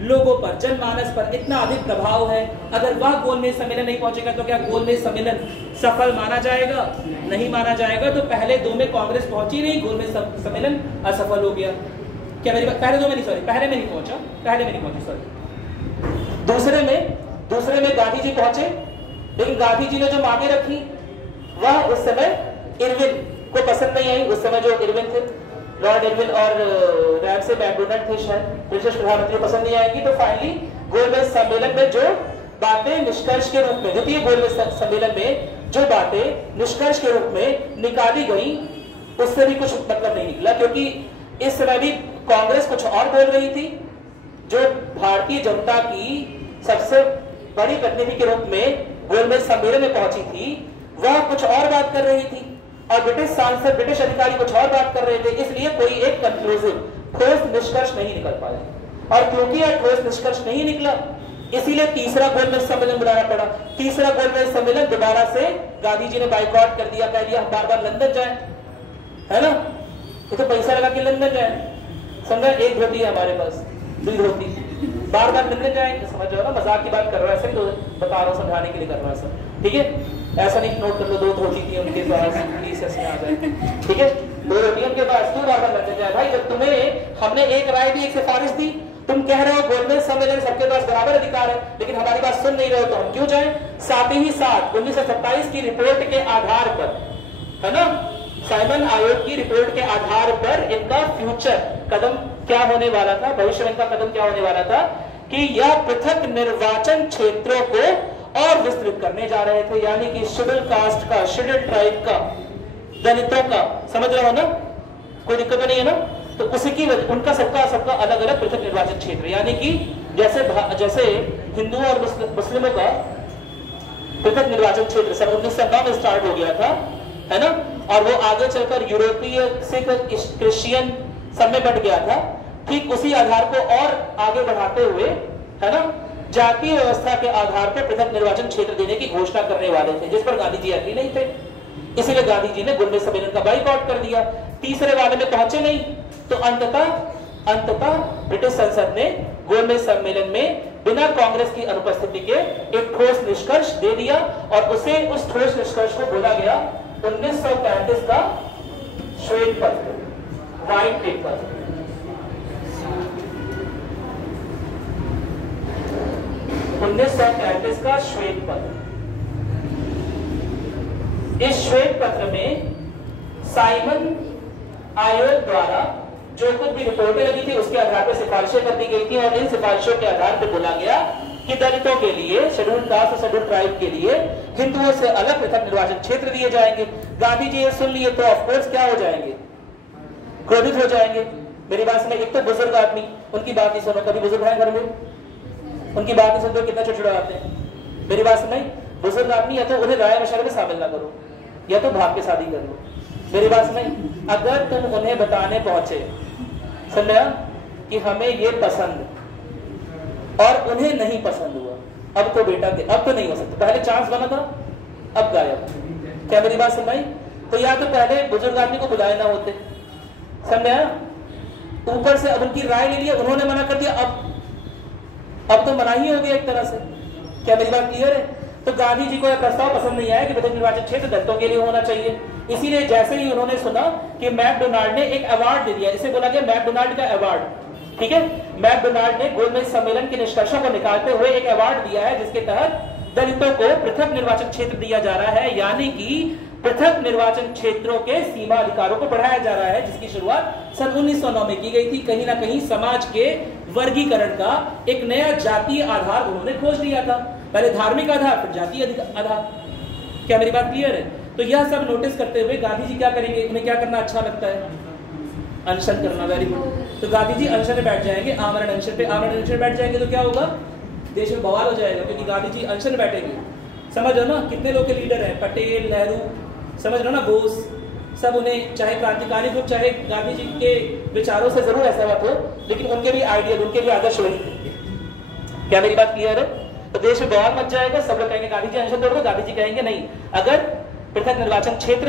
लोगों पर, जनमानस पर इतना अधिक प्रभाव है, अगर वह गोलमेज सम्मेलन नहीं पहुंचेगा तो क्या गोलमेज सम्मेलन सफल माना जाएगा? नहीं माना जाएगा। तो पहले दो में कांग्रेस पहुंची नहीं, गोलमेज सम्मेलन असफल हो गया। क्या मेरी बात? पहले में नहीं पहुंची, सॉरी। दूसरे में गांधी जी पहुंचे, लेकिन गांधी जी ने जो मांगे रखी वह उस समय इरविन को पसंद नहीं आई। उस समय जो इरविन थे, लॉर्ड इरविन और रैमसे मैकडोनाल्ड थे, शायद ब्रिटिश प्रधानमंत्री पसंद नहीं आएगी। तो फाइनली गोलमेज सम्मेलन में जो बातें निष्कर्ष के रूप में, द्वितीय गोलमेज सम्मेलन में जो बातें निष्कर्ष के रूप में निकाली गई, उससे भी कुछ मतलब नहीं निकला, क्योंकि इस समय भी कांग्रेस कुछ और बोल रही थी। जो भारतीय जनता की सबसे बड़ी प्रतिनिधि के रूप में गोलमेज सम्मेलन में पहुंची थी, वह कुछ और बात कर रही थी, और ब्रिटिश सांसद, ब्रिटिश अधिकारी कुछ और बात कर रहे थे। इसलिए कोई एक कंक्लूसिव ठोस निष्कर्ष नहीं निकल पाया, और क्योंकि यह ठोस निष्कर्ष नहीं निकला, इसीलिए तीसरा गोलमेज सम्मेलन बुलाना पड़ा। तीसरा गोलमेज सम्मेलन दोबारा से गांधी जी ने बाइकआउट कर दिया, कह दिया हम बार-बार लंदन जाए, है ना, तो पैसा लगा के लंदन जाए, समझा? एक धोती है हमारे पास, 2 धोती, बार-बार लंदन जाएंगे, समझ रहे हो ना, मजाक की बात कर रहा है, ऐसा नहीं बता रहा हूँ, समझाने के लिए कर रहा है सब, ठीक है? ऐसा नहीं, नोट कर लो, 2 धोती थी उनके पास, प्लीज इसमें आ जाए, ठीक है? 2 धोती उनके पास, तू बार-बार लंदन जाए। भाई, जब तुम्हें हमने एक राय दी, एक सिफारिश दी, तुम कह रहे हो गोलमेज सम्मेलन सबके पास बराबर अधिकार है, लेकिन हमारी बात सुन नहीं रहे हो, तो हम क्यों जाएं? साथ ही साथ 1927 की रिपोर्ट के आधार पर, है ना, साइमन आयोग की रिपोर्ट के आधार पर इनका फ्यूचर कदम क्या होने वाला था, भविष्य में इनका कदम क्या होने वाला था, कि यह पृथक निर्वाचन क्षेत्रों को और विस्तृत करने जा रहे थे, यानी कि शेड्यूल कास्ट का, शेड्यूल ट्राइब का, दलितों का, समझ रहे हो ना, कोई दिक्कत नहीं है ना? तो उसी की वजह उनका सबका अलग अलग पृथक निर्वाचन क्षेत्र, यानी कि जैसे हिंदुओं और मुस्लिमों का पृथक निर्वाचन क्षेत्र सन 1909 में स्टार्ट हो गया था, है ना, और वो आगे चलकर यूरोपीय, सिख, क्रिश्चियन सब में बट गया था। ठीक उसी आधार को और आगे बढ़ाते हुए, है ना, जातीय व्यवस्था के आधार पर पृथक निर्वाचन क्षेत्र देने की घोषणा करने वाले थे, जिस पर गांधी जी एग्री नहीं थे। इसीलिए गांधी जी ने गोलमेज सम्मेलन का बाइकआउट कर दिया। तीसरे वाले में पहुंचे नहीं, तो अंततः ब्रिटिश संसद ने गोलमेज सम्मेलन में बिना कांग्रेस की अनुपस्थिति के एक ठोस निष्कर्ष दे दिया और उस ठोस निष्कर्ष को बोला गया 1935 का श्वेत पत्र, व्हाइट पेपर। का श्वेत पत्र। इस श्वेत पत्र में साइमन आयोग द्वारा जो कुछ भी रिपोर्टें लगी थी उसके आधार पर सिफारिशें कर दी गई थी और इन सिफारिशों के आधार पर बोला गया कि दलितों के लिए, शेड्यूल कास्ट और शेड्यूल ट्राइब के लिए हिंदुओं से अलग पृथक निर्वाचन क्षेत्र दिए जाएंगे। गांधी जी ये सुन लिए तो ऑफकोर्स क्या हो जाएंगे, क्रोधित हो जाएंगे। मेरी बात सुनिए, एक तो बुजुर्ग आदमी, उनकी बात नहीं सुनो, कभी बुजुर्ग है घर में, उनकी बात नहीं सुनते कितना चिड़चिड़ाते हैं। मेरी बात सुनाई, बुजुर्ग आदमी या तो उन्हें राय मशवरे में शामिल ना करो या तो भाग के शादी कर लो। मेरी बात सुनाई, अगर तुम उन्हें बताने पहुंचे समझा कि हमें ये पसंद और उन्हें नहीं पसंद हुआ, अब तो बेटा अब तो नहीं हो सकता, पहले चांस बना था अब गायब। क्या मेरी बात सुनाई? तो या तो पहले बुजुर्ग आदमी को बुलाए ना होते, समझा, ऊपर से अब उनकी राय ले लिया, उन्होंने मना कर दिया, अब तो मना ही हो गया एक तरह से। क्या मेरी बात क्लियर है? तो गांधी जी को यह प्रस्ताव पसंद नहीं आया कि पृथक निर्वाचन क्षेत्र दलितों के लिए होना चाहिए। इसीलिए जैसे ही उन्होंने सुना कि मैकडोनाल्ड ने एक अवार्ड दे दिया, इसे बोला गया मैकडोनाल्ड का अवार्ड, ठीक है। मैकडोनाल्ड ने गोलमेज सम्मेलन के निष्कर्षों को निकालते हुए एक अवार्ड दिया है जिसके तहत दलितों को पृथक निर्वाचन क्षेत्र दिया जा रहा है, यानी कि पृथक निर्वाचन क्षेत्रों के सीमा अधिकारों को बढ़ाया जा रहा है, जिसकी शुरुआत सन 1909 में की गई थी। कहीं ना कहीं समाज के वर्गीकरण का एक नया जातीय आधार उन्होंने खोज लिया था, पहले धार्मिक आधार फिर जातीय आधार। क्या मेरी बात क्लियर है? तो यह सब नोटिस करते हुए गांधी जी क्या करेंगे, उन्हें क्या करना अच्छा लगता है, अनशन करना। Very good. तो गांधी जी अनशन में बैठ जाएंगे, आमरण अनशन पे। आमरण अनशन बैठ जाएंगे तो क्या होगा, देश में बवाल हो जाएगा, क्योंकि गांधी जी अनशन बैठेंगे। समझ लो ना कितने लोग के लीडर हैं, पटेल, नेहरू, समझ लो ना, बोस, सब उन्हें, चाहे क्रांतिकारी ग्रुप, चाहे गांधी जी के विचारों से जरूर ऐसा बात हो, लेकिन उनके भी आइडियल, उनके भी आदर्श वही थे। क्या मेरी बात क्लियर है? तो देश में बवाल मच जाएगा, सब लोग कहेंगे गांधी जी अनशन तोड़ दो, गांधी जी कहेंगे नहीं, अगर पृथक निर्वाचन क्षेत्र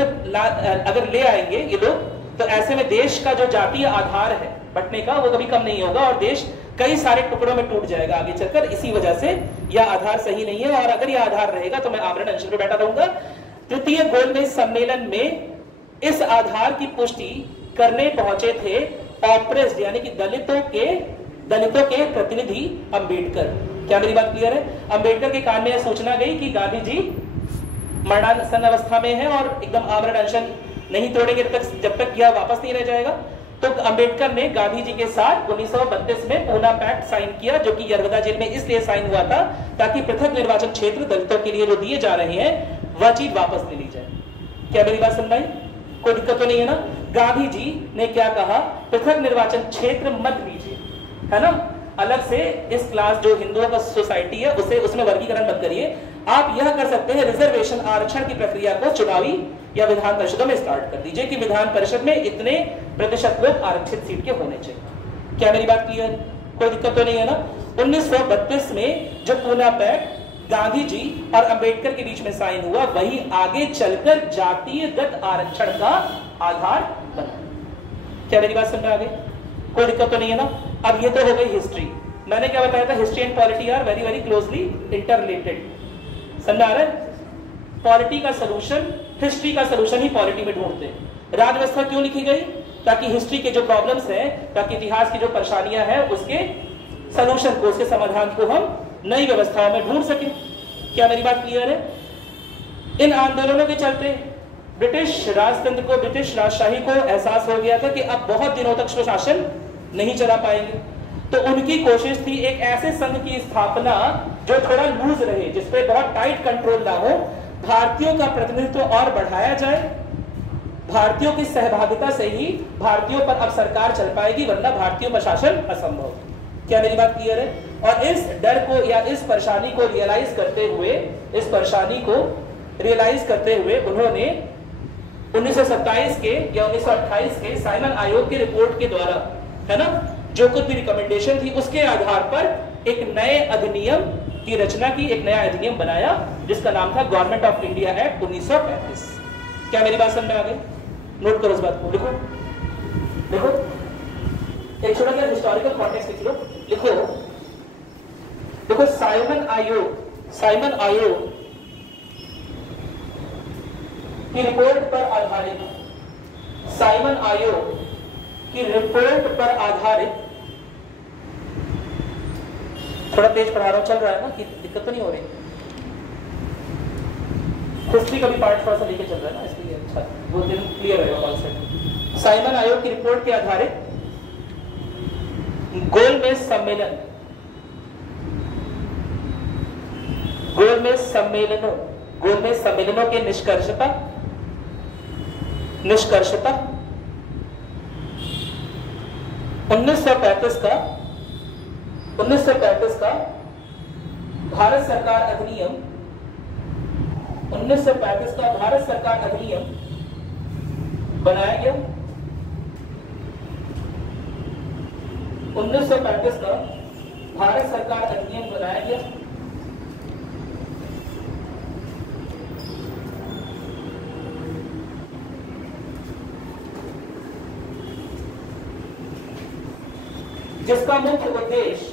अगर ले आएंगे ये लोग, तो ऐसे में देश का जो जातीय आधार है बंटने का वो कभी कम नहीं होगा और देश कई सारे टुकड़ों में टूट जाएगा आगे चलकर। इसी वजह से यह आधार सही नहीं है और अगर यह आधार रहेगा तो मैं आमरण अनशन पर बैठा रहूंगा। तृतीय गोलमेज सम्मेलन में इस आधार की पुष्टि करने पहुंचे थे ऑप्रेस्ड यानी कि दलितों के प्रतिनिधि अंबेडकर। क्या मेरी बात क्लियर है? अंबेडकर के कान में यह सूचना गई कि गांधी जी मरणासन अवस्था में है और एकदम आमरण अनशन नहीं तोड़ेंगे जब तक यह वापस नहीं रह जाएगा। तो अंबेडकर ने गांधी जी के साथ 1932 में पूना पैक्ट साइन किया, जो कि यरवदा जेल में इसलिए साइन हुआ था ताकि पृथक निर्वाचन क्षेत्र दलितों के लिए जो दिए जा रहे हैं वह चीज वापस ले ली जाए। क्या मेरी बात सुन रही? कोई दिक्कत तो नहीं है ना? गांधी जी ने क्या कहा, पृथक निर्वाचन क्षेत्र मत लीजिए, है ना, अलग से इस क्लास जो हिंदुओं का सोसाइटी है उसे उसमें वर्गीकरण मत करिए। आप यह कर सकते हैं, रिजर्वेशन आरक्षण की प्रक्रिया को चुनावी या विधान परिषदों में स्टार्ट कर दीजिए कि विधान परिषद में इतने प्रतिशत लोग आरक्षित सीट के होने चाहिए। क्या मेरी बात क्लियर? कोई दिक्कत तो नहीं है ना? 1932 में जो पूना पैक्ट गांधी जी और अंबेडकर के बीच में साइन हुआ वही आगे चलकर जातीयगत आरक्षण का आधार बना। क्या मेरी बात समझ में आ गई? कोई दिक्कत तो नहीं है ना? अब ये तो हो गई हिस्ट्री। मैंने क्या बताया था, history and polity are very very closely interrelated. समझ आ रहा है? पॉलिटी का सलूशन, हिस्ट्री का सलूशन ही पॉलिटी में ढूंढते हैं। राज्य व्यवस्था क्यों लिखी गई? ताकि हिस्ट्री के जो प्रॉब्लम्स हैं, ताकि इतिहास की जो परेशानियां हैं उसके सलूशन को, उसके समाधान को हम नई व्यवस्थाओं में ढूंढ सके। क्या मेरी बात क्लियर है? इन आंदोलनों के चलते ब्रिटिश राजतंत्र को, ब्रिटिश राजशाही को एहसास हो गया था कि अब बहुत दिनों तक स्वशासन नहीं चला पाएंगे। तो उनकी कोशिश थी एक ऐसे संघ की स्थापना जो थोड़ा लूज रहे, जिसपे बहुत टाइट कंट्रोल ना हो, भारतीयों का प्रतिनिधित्व और बढ़ाया जाए, भारतीयों की सहभागिता से ही भारतीयों पर अब सरकार चल पाएगी, वरना भारतीयों पर शासन असंभव। क्या मेरी बात क्लियर है? और इस डर को या इस परेशानी को रियलाइज करते हुए उन्होंने 1927 के या 1928 के साइमन आयोग की रिपोर्ट के द्वारा, है ना, जो कुछ भी रिकमेंडेशन थी उसके आधार पर एक नए अधिनियम की रचना की, एक नया अधिनियम बनाया जिसका नाम था गवर्नमेंट ऑफ इंडिया एक्ट 1935। क्या मेरी बात समझ में आ गई? नोट करो इस बात को, लिखो एक छोटा सा हिस्टोरिकल कॉन्टेक्स्ट लिख लो। लिखो देखो साइमन आयोग की रिपोर्ट पर आधारित, साइमन आयोग की रिपोर्ट पर आधारित, थोड़ा तेज पढ़ा रहा हूं, चल रहा है ना, कि दिक्कत तो नहीं हो रही? हिस्ट्री का भी पार्ट थोड़ा सा लेके चल रहा है ना, इसलिए अच्छा वो दिन क्लियर होगा कॉन्सेप्ट। साइमन आयोग की रिपोर्ट के आधारित गोलमेज सम्मेलनों के निष्कर्षता 1935 का भारत सरकार अधिनियम, 1935 का भारत सरकार अधिनियम बनाया गया। 1935 का भारत सरकार अधिनियम बनाया गया। जिसका मुख्य उद्देश्य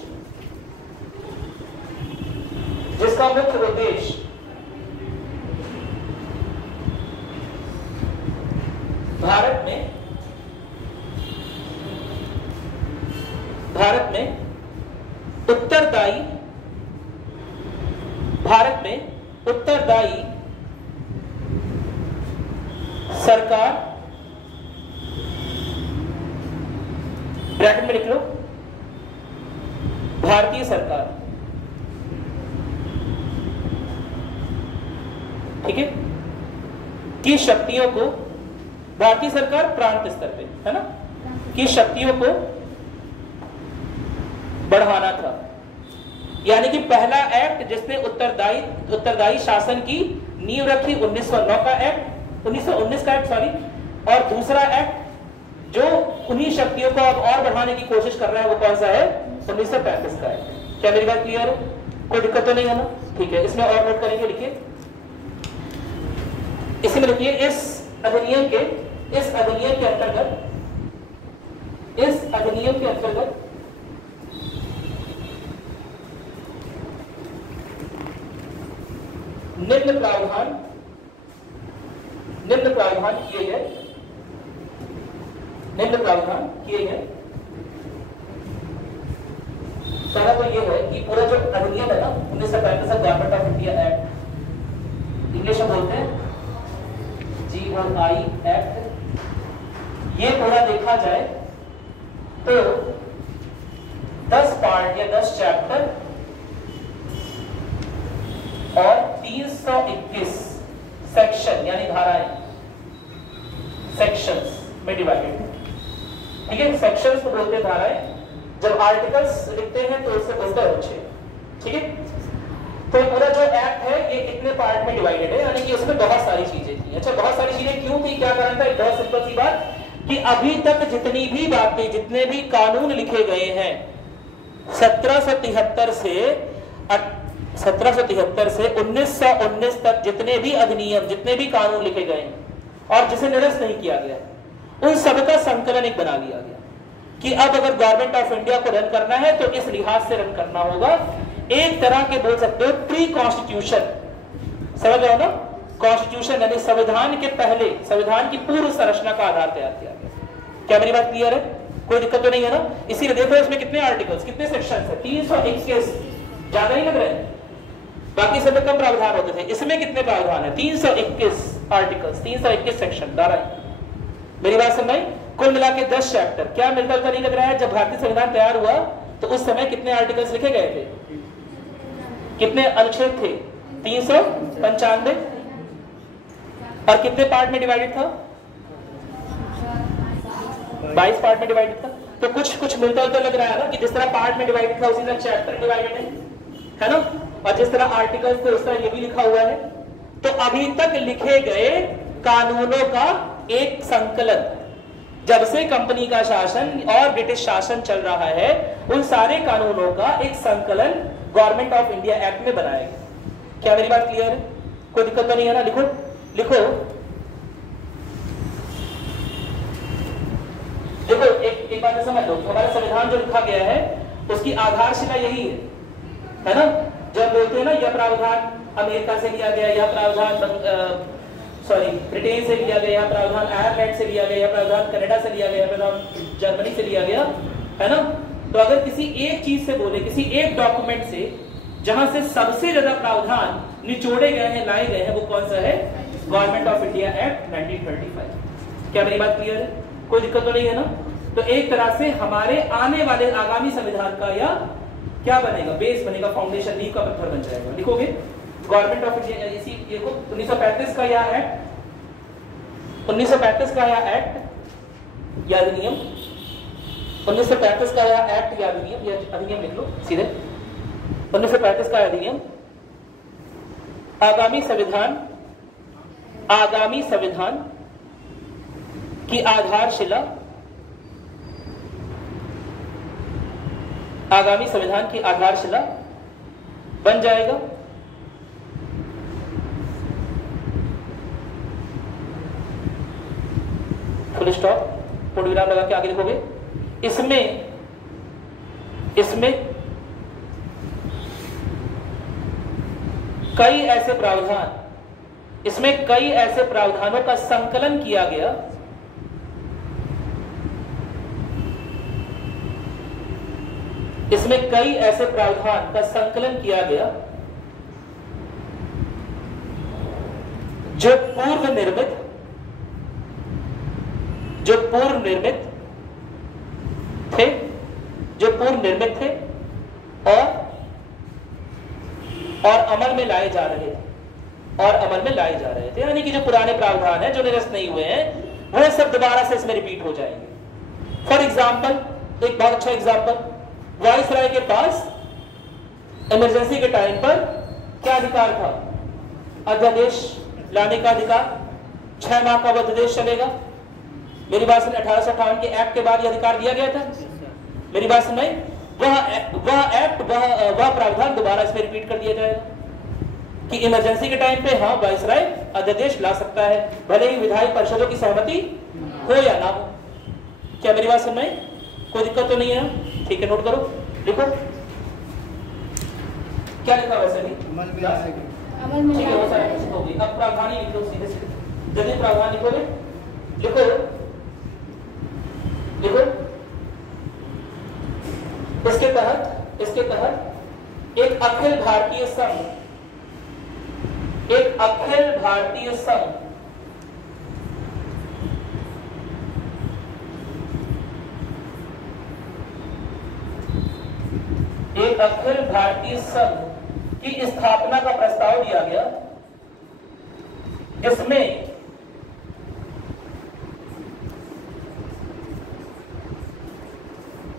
भारत में उत्तरदायी सरकार, ब्रैकेट में लिख लो, भारतीय सरकार, ठीक है, की शक्तियों को, भारतीय सरकार प्रांत स्तर पे है ना, की शक्तियों को बढ़ाना था। यानी कि पहला एक्ट जिसने उत्तरदायी शासन की नींव रखी 1909 का एक्ट, 1919 का एक्ट सॉरी, और दूसरा एक्ट जो उन्हीं शक्तियों को अब और बढ़ाने की कोशिश कर रहा है वो कौन सा है? 1935 का एक्ट। क्या मेरी बात क्लियर है? कोई दिक्कत तो नहीं है ना? ठीक है, इसमें और नोट करेंगे, लिखिए, इसमें लिखिए, इस अधिनियम के अंतर्गत निम्न प्रावधान किए गए। पहला तो ये है कि पूरा जो अधिनियम है ना 1935 का government of India act, English में बोलते हैं GOI एक्ट, ये पूरा देखा जाए तो 10 पार्ट या 10 चैप्टर और 321 सेक्शन यानी धाराएं, सेक्शंस में डिवाइडेड है। ठीक है, सेक्शंस को बोलते हैं धाराएं। जब आर्टिकल्स लिखते हैं तो उससे बोलते हैं अच्छे। ठीक है, तो पूरा जो एक्ट है ये कितने पार्ट में डिवाइडेड है, यानी कि उसमें बहुत सारी चीजें थी। अच्छा, बहुत सारी चीजें क्यों थी, क्या कारण था? एक बहुत सिंपल सी बात कि अभी तक जितनी भी बातें, जितने भी कानून लिखे गए हैं 1773 से 1919 तक, जितने भी अधिनियम, जितने भी कानून लिखे गए और जिसे निरस्त नहीं किया गया, उन सबका संकलन एक बना लिया गया कि अब अगर गवर्नमेंट ऑफ इंडिया को रन करना है तो इस लिहाज से रन करना होगा। एक तरह के बोल सकते हो प्री कॉन्स्टिट्यूशन, समझ रहे हो ना? कॉन्स्टिट्यूशन यानी संविधान के पहले, संविधान की पूर्व संरचना का आधार तैयार किया गया। क्या मेरी बात क्लियर है? कोई दिक्कत तो नहीं है ना? इसीलिए देखो इसमें कितने आर्टिकल्स, कितने सेक्शन है? 321, ज्यादा नहीं लग रहे हैं? बाकी सब में कम प्रावधान होते थे, इसमें कितने प्रावधान है? 321 आर्टिकल्स, 321 सेक्शन, धाराएं। मेरी बात समझ में? कुल मिला के 10 चैप्टर। क्या मिलता जुलता नहीं लग रहा है? जब भारतीय संविधान तैयार हुआ तो उस समय कितने आर्टिकल्स लिखे गए थे, कितने अनुच्छेद थे? 395। और कितने पार्ट में डिवाइडेड था? 22 पार्ट में डिवाइडेड था। तो कुछ मिलता जुलता लग रहा है ना कि जिस तरह पार्ट में डिवाइडेड था उसी तरह चैप्टर डिवाइडेड है ना? और जिस तरह आर्टिकल्स थे उस तरह ये भी लिखा हुआ है। तो अभी तक लिखे गए कानूनों का एक संकलन, जब से कंपनी का शासन और ब्रिटिश शासन चल रहा है, उन सारे कानूनों का एक संकलन गवर्नमेंट ऑफ इंडिया एक्ट में बनाया गया। क्या मेरी बात क्लियर है? कोई दिक्कत तो नहीं है ना? लिखो देखो, एक बात समझ लो, हमारा संविधान जो लिखा गया है उसकी आधारशिला यही है। है ना। जब बोलते हैं ना यह प्रावधान अमेरिका से लिया गया, यह प्रावधान ब्रिटेन से लिया गया, यह प्रावधान आयरलैंड से लिया गया, यह प्रावधान कनाडा से लिया गया, प्रावधान जर्मनी से लिया गया, है ना। तो अगर किसी एक चीज से बोले, किसी एक डॉक्यूमेंट से जहां से सबसे ज्यादा प्रावधान निचोड़े गए हैं, लाए गए हैं, वो कौन सा है? Government of India act 1935। क्या मेरी बात क्लियर है? कोई दिक्कत तो नहीं है ना। तो एक तरह से हमारे आने वाले आगामी संविधान का या क्या बनेगा? बेस बनेगा, फाउंडेशन, नींव का पत्थर बन जाएगा। लिखोगे गवर्नमेंट ऑफ इंडिया, इसी देखो 1935 का यह एक्ट, 1935 का यह एक्ट या अधिनियम, 1935 का यह एक्ट या अधिनियम, या अधिनियम लिख लो सीधे, 1935 का अधिनियम आगामी संविधान की आधारशिला, आगामी संविधान की आधारशिला बन जाएगा। फुल स्टॉप, पूर्ण विराम लगा के आगे लिखोगे। इसमें कई ऐसे प्रावधान, इसमें कई ऐसे प्रावधानों का संकलन किया गया इसमें कई ऐसे प्रावधान का संकलन किया गया जो पूर्व निर्मित थे और अमल में लाए जा रहे थे, यानी कि जो पुराने प्रावधान है जो निरस्त नहीं हुए हैं वो सब दोबारा से इसमें रिपीट हो जाएंगे। फॉर एग्जाम्पल, एक बहुत अच्छा एग्जाम्पल, वायसराय के पास इमरजेंसी के टाइम पर क्या अधिकार था? अध्यादेश लाने का अधिकार। 6 माह का वो अध्यादेश चलेगा। मेरी बात सुन, 1858 के एक्ट के बाद यह अधिकार दिया गया था। मेरी बात सुन, वह प्रावधान दोबारा इसमें रिपीट कर दिया जाएगा कि इमरजेंसी के टाइम पे हाँ वायसराय अध्यादेश ला सकता है, भले ही विधायी परिषदों की सहमति हो या ना हो। क्या मेरी बात सुन रहे? कोई दिक्कत तो नहीं है ना? ठीक है, नोट करो, लिखो क्या लिखा वैसे भी ठीक है, वो सारी चीज होगी। अब प्रावधान ही लिख लो सीधे सीधे, जल्दी प्रावधान लिखोगे, लिखो इसके तहत एक अखिल भारतीय संघ की स्थापना का प्रस्ताव दिया गया, जिसमें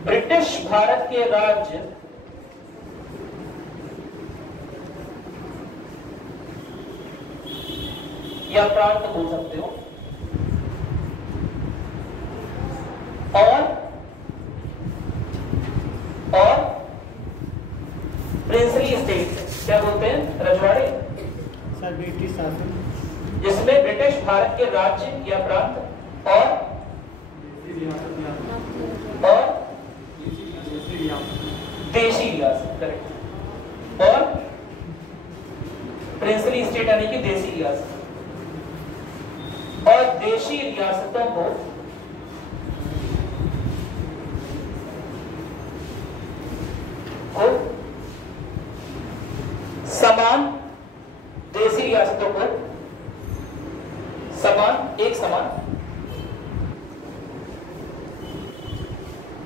ब्रिटिश भारत के राज्य या प्रांत बोल सकते हो और प्रिंसली स्टेट, क्या बोलते हैं, रजवाड़े सर, ब्रिटिश शासन, जिसमें ब्रिटिश भारत के राज्य या प्रांत और देशी रियासत, करेक्ट, और प्रिंसली स्टेट यानी कि देशी रियासत, और देशी रियासतों को समान, देशी रियासतों को समान, एक समान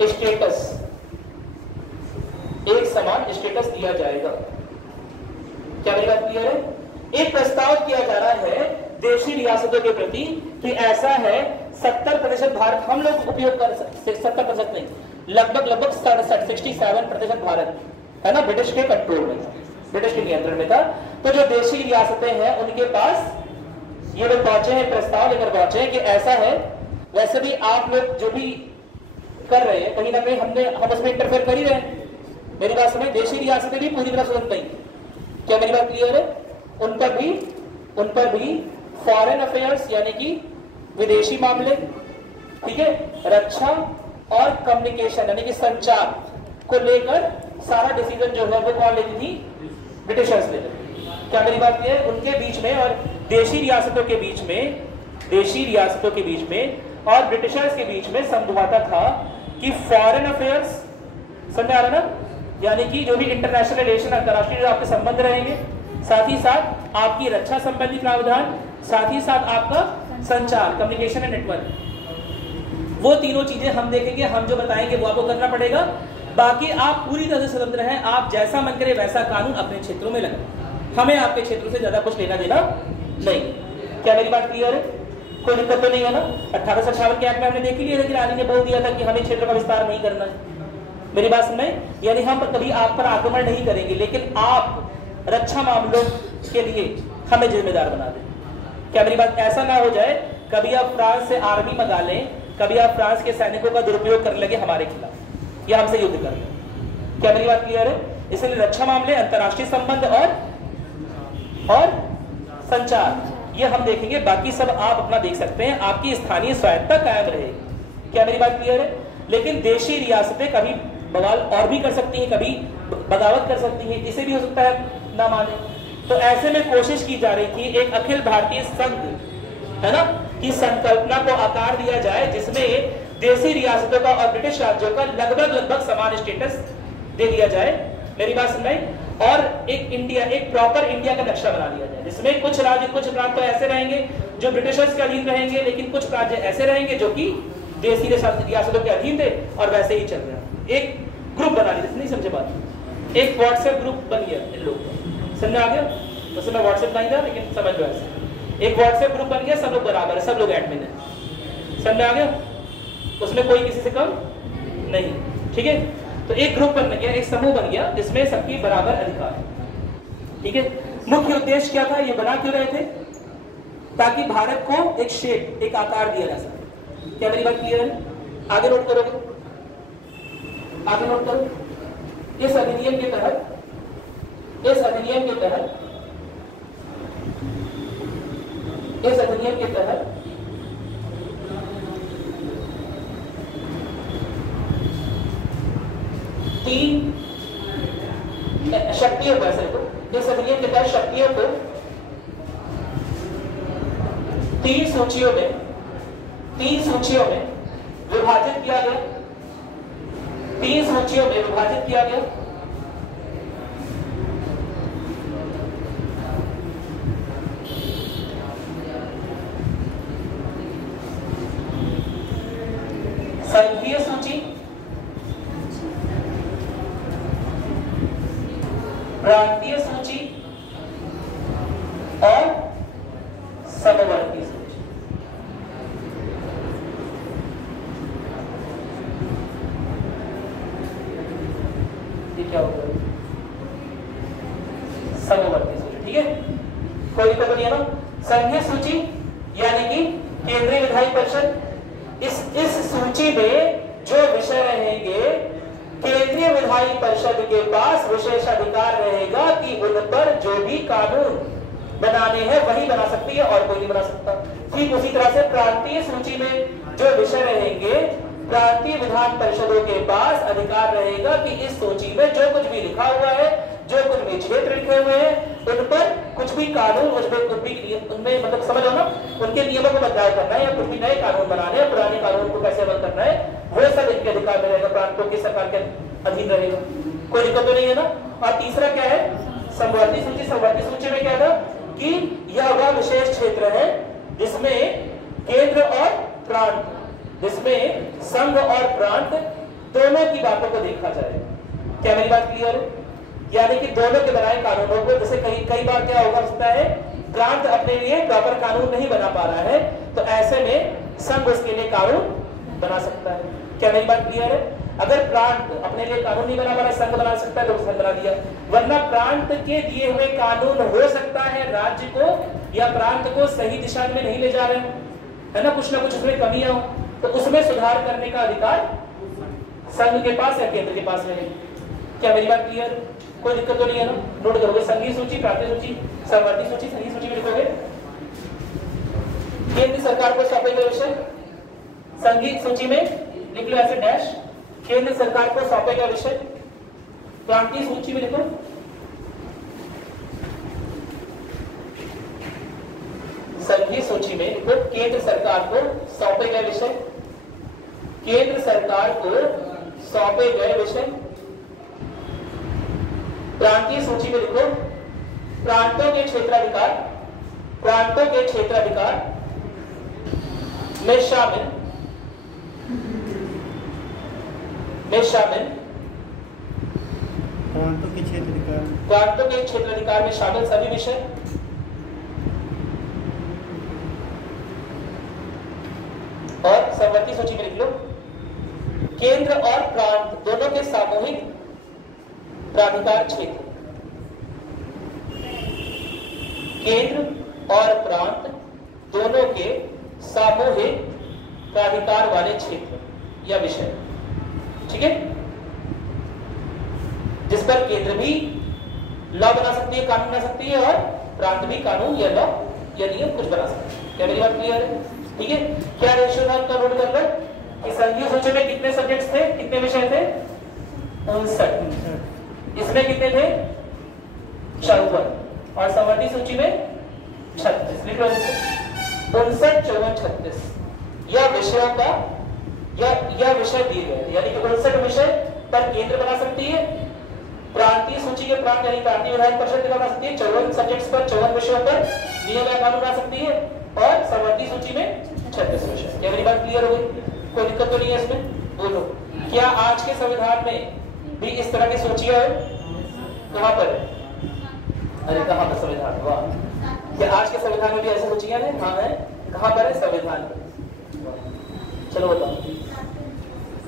स्टेटस, एक समान स्टेटस दिया जाएगा। क्या मेरी बात क्लियर है? एक प्रस्ताव किया जा रहा है देशी रियासतों के प्रति कि ऐसा है 70% भारत हम लोग उपयोग कर सकते, 70% नहीं, लगभग 67% भारत है ना ब्रिटिश के कंट्रोल में, ब्रिटिश के नियंत्रण में था। तो जो देशी रियासतें हैं उनके पास ये लोग पहुंचे हैं, प्रस्ताव लेकर पहुंचे हैं कि ऐसा है। वैसे भी आप लोग जो भी कर रहे हैं कहीं ना कहीं हम उसमें इंटरफेयर कर ही रहे हैं। मेरी बात सुनिए, देशी रियासतें भी पूरी तरह स्वतंत्र नहीं। क्या मेरी बात क्लियर है? उन पर भी फॉरेन अफेयर्स यानी कि विदेशी मामले, ठीक है, रक्षा और कम्युनिकेशन यानी कि संचार को लेकर सारा डिसीजन जो है वो कौन लेती थी? ब्रिटिशर्स लेते थे। क्या मेरी बात ये है? उनके बीच में और देशी रियासतों के बीच में और ब्रिटिशर्स के बीच में समझौता था कि फॉरेन अफेयर्स, समझ आ रहा ना, यानी कि जो भी इंटरनेशनल रिलेशन, अंतरराष्ट्रीय जो आपके संबंध रहेंगे, साथ ही साथ आपकी रक्षा संबंधी प्रावधान, साथ ही साथ आपका संचार, कम्युनिकेशन एंड नेटवर्क, वो तीनों चीजें हम देखेंगे। हम जो बताएंगे वो आपको करना पड़ेगा। बाकी आप पूरी तरह से स्वतंत्र हैं, आप जैसा मन करे वैसा कानून अपने क्षेत्रों में लगाएं, हमें आपके क्षेत्रों से ज्यादा कुछ लेना देना नहीं। क्या मेरी बात क्लियर है? कोई दिक्कत तो नहीं है ना? 1858 के एक्ट में हमने देख लिया था कि रानी ने बोल दिया था कि हमें क्षेत्र का विस्तार नहीं करना है। मेरी बात सुनाई? यानी हम कभी आप पर आक्रमण नहीं करेंगे, लेकिन आप रक्षा मामलों के लिए हमें जिम्मेदार बना दें। क्या मेरी बात? ऐसा ना हो जाए कभी आप फ्रांस से आर्मी मंगा लें, कभी आप फ्रांस के सैनिकों का दुरुपयोग करने लगे हमारे खिलाफ या हमसे युद्ध कर लें। क्या मेरी बात क्लियर है? इसलिए रक्षा मामले, अंतरराष्ट्रीय संबंध और संचार, ये हम देखेंगे। बाकी सब आप अपना देख सकते हैं, आपकी स्थानीय स्वायत्तता कायम रहेगी। क्या मेरी बात क्लियर है? लेकिन देशी रियासतें कभी बवाल और भी कर सकती हैं, कभी बगावत कर सकती हैं, इसे भी हो सकता है ना माने। तो ऐसे में कोशिश की जा रही थी एक अखिल भारतीय संघ, है ना, की संकल्पना को आकार दिया जाए, जिसमें देशी रियासतों का और ब्रिटिश राज्यों का लगभग समान स्टेटस दे दिया जाए। मेरी बात सुन रही? और एक इंडिया, एक प्रॉपर इंडिया का नक्शा बना दिया जाए, जिसमें कुछ राज्य, कुछ प्रांत तो ऐसे रहेंगे जो ब्रिटिशर्स के अधीन रहेंगे, लेकिन कुछ राज्य ऐसे रहेंगे जो कि देशी रियासतों के अधीन थे और वैसे ही चल रहे हैं। एक ग्रुप बना लिया, नहीं समझे बात? एक व्हाट्सएप ग्रुप बन गया इन लोगों का, समझ आ गया? वैसे मैं व्हाट्सएप नहीं था, लेकिन समझ लो ऐसे एक व्हाट्सएप ग्रुप बन गया, सब लोग बराबर है, सब लोग एडमिन है, समझ आ गया? उसमें कोई किसी से कम नहीं, ठीक है? तो एक ग्रुप बन गया, एक समूह बन गया, जिसमें सबकी बराबर अधिकार है, ठीक है? मुख्य उद्देश्य क्या था? ये बना क्यों रहे थे? ताकि भारत को एक शेप, एक आकार दिया जा सके। क्या मेरी बात क्लियर है? आगे नोट करोगे? आगे नोट करो। इस अधिनियम के तहत 3 शक्तियों को, ऐसे को इस अधिनियम के तहत शक्तियों को 3 सूचियों में विभाजित किया गया। 3 सूचियों में विभाजित किया गया। संघीय सूची, प्रांतीय सूची और समवर्ती सूची। ये क्या होगा? समवर्ती सूची, ठीक है? कोई दिक्कत नहीं है ना? संघीय सूची यानी कि केंद्रीय विधायी परिषद, इस सूची में जो विषय रहेंगे, केंद्रीय विधायी परिषद के पास विशेषाधिकार रहेगा कि उन पर जो भी कानून बनाने हैं वही बना सकती है और कोई नहीं बना सकता। ठीक उसी तरह से प्रांतीय सूची में जो विषय रहेंगे, प्रांतीय विधान परिषदों के पास अधिकार रहेगा कि इस सूची में जो कुछ भी लिखा हुआ है, जो कुछ भी क्षेत्र लिखे हुए हैं, उन पर कुछ भी कानून, उनमें मतलब समझ लो ना, उनके नियमों को बदलाव करना है या कुछ भी नए कानून बनाने हैं, पुराने कानून को कैसे अमल करना है, वो सब इनके अधिकार में रहेगा, प्रांतों की सरकार के अधीन रहेगा। कोई दिक्कत तो नहीं है ना? और तीसरा क्या है? समवर्ती सूची। समवर्ती सूची में क्या था कि यह वह विशेष क्षेत्र है जिसमें केंद्र और प्रांत, जिसमें संघ और प्रांत दोनों की बातों को देखा जाएगा। क्या मेरी बात क्लियर है? यानी कि दोनों के बनाए कानूनों को, जैसे कई बार क्या होगा सकता है, प्रांत अपने लिए प्रॉपर कानून नहीं बना पा रहा है, तो ऐसे में संघ उसके लिए कानून बना सकता है। क्या मेरी बात क्लियर है? अगर प्रांत अपने लिए कानून नहीं बना पा रहा, संघ बना सकता है, तो संघ बना दिया। वरना प्रांत के दिए हुए कानून हो सकता है राज्य को या प्रांत को सही दिशा में नहीं ले जा रहे हो, है ना, कुछ ना कुछ उसमें कमियां हो, तो उसमें सुधार करने का अधिकार संघ के पास या केंद्र के पास है। क्या मेरी बात क्लियर? कोई दिक्कत तो नहीं है ना? नोट करोगे संघीय सूची, प्रांतीय सूची, समवर्ती सूची। संघीय सूची में लिखोगे केंद्र सरकार को सौंपेगा विषय, संघीय सूची में लिख लो ऐसे डैश, केंद्र सरकार को सौंपेगा विषय, प्रांतीय सूची में लिखो संघीय सूची में लिखो केंद्र सरकार को सौंपे गए विषय, केंद्र सरकार को सौंपे गए विषय। प्रांतीय सूची में लिखो प्रांतों के क्षेत्राधिकार, प्रांतों के क्षेत्राधिकार में शामिल प्रांतों के क्षेत्राधिकार, प्रांतों के क्षेत्राधिकार में शामिल सभी विषय। और समवर्ती सूची में लिख लो केंद्र और प्रांत दोनों के सामूहिक प्राधिकार क्षेत्र, केंद्र और प्रांत दोनों के सामूहिक प्राधिकार वाले क्षेत्र या विषय। ठीक है, जिस पर केंद्र भी लॉ बना सकती है, कानून बना सकती है, और प्रांत भी कानून या लॉ या नियम कुछ बना सकती है। क्या मेरी बात क्लियर है? ठीक है, क्या रेशियो था उनका नोट कर लो कि संघीय सूची में कितने सब्जेक्ट्स थे, कितने विषय थे? 59। इसमें कितने थे? 54। और समवर्ती सूची में 36। लिख लो 59, 54, 36 यह विषयों का यह विषय दिए गए, यानी कि 59 विषय पर केंद्र बना सकती है, प्रांतीय सूची के प्रांत यानी प्रांतीय विधान परिषद बना सकती है, 54 सब्जेक्ट्स पर 54 विषयों पर नियम या कानून बना सकती है, और समवर्ती सूची में 36 विषय। क्या मेरी बात क्लियर हो गई? कोई दिक्कत तो नहीं है इसमें? बोलो, क्या आज के संविधान में भी इस तरह की सूचियां है? कहां पर है? अरे कहां पर संविधान? वाह, क्या आज के संविधान में भी ऐसी सूचियां हैं? हाँ है। कहां पर है? संविधान में। चलो बताओ,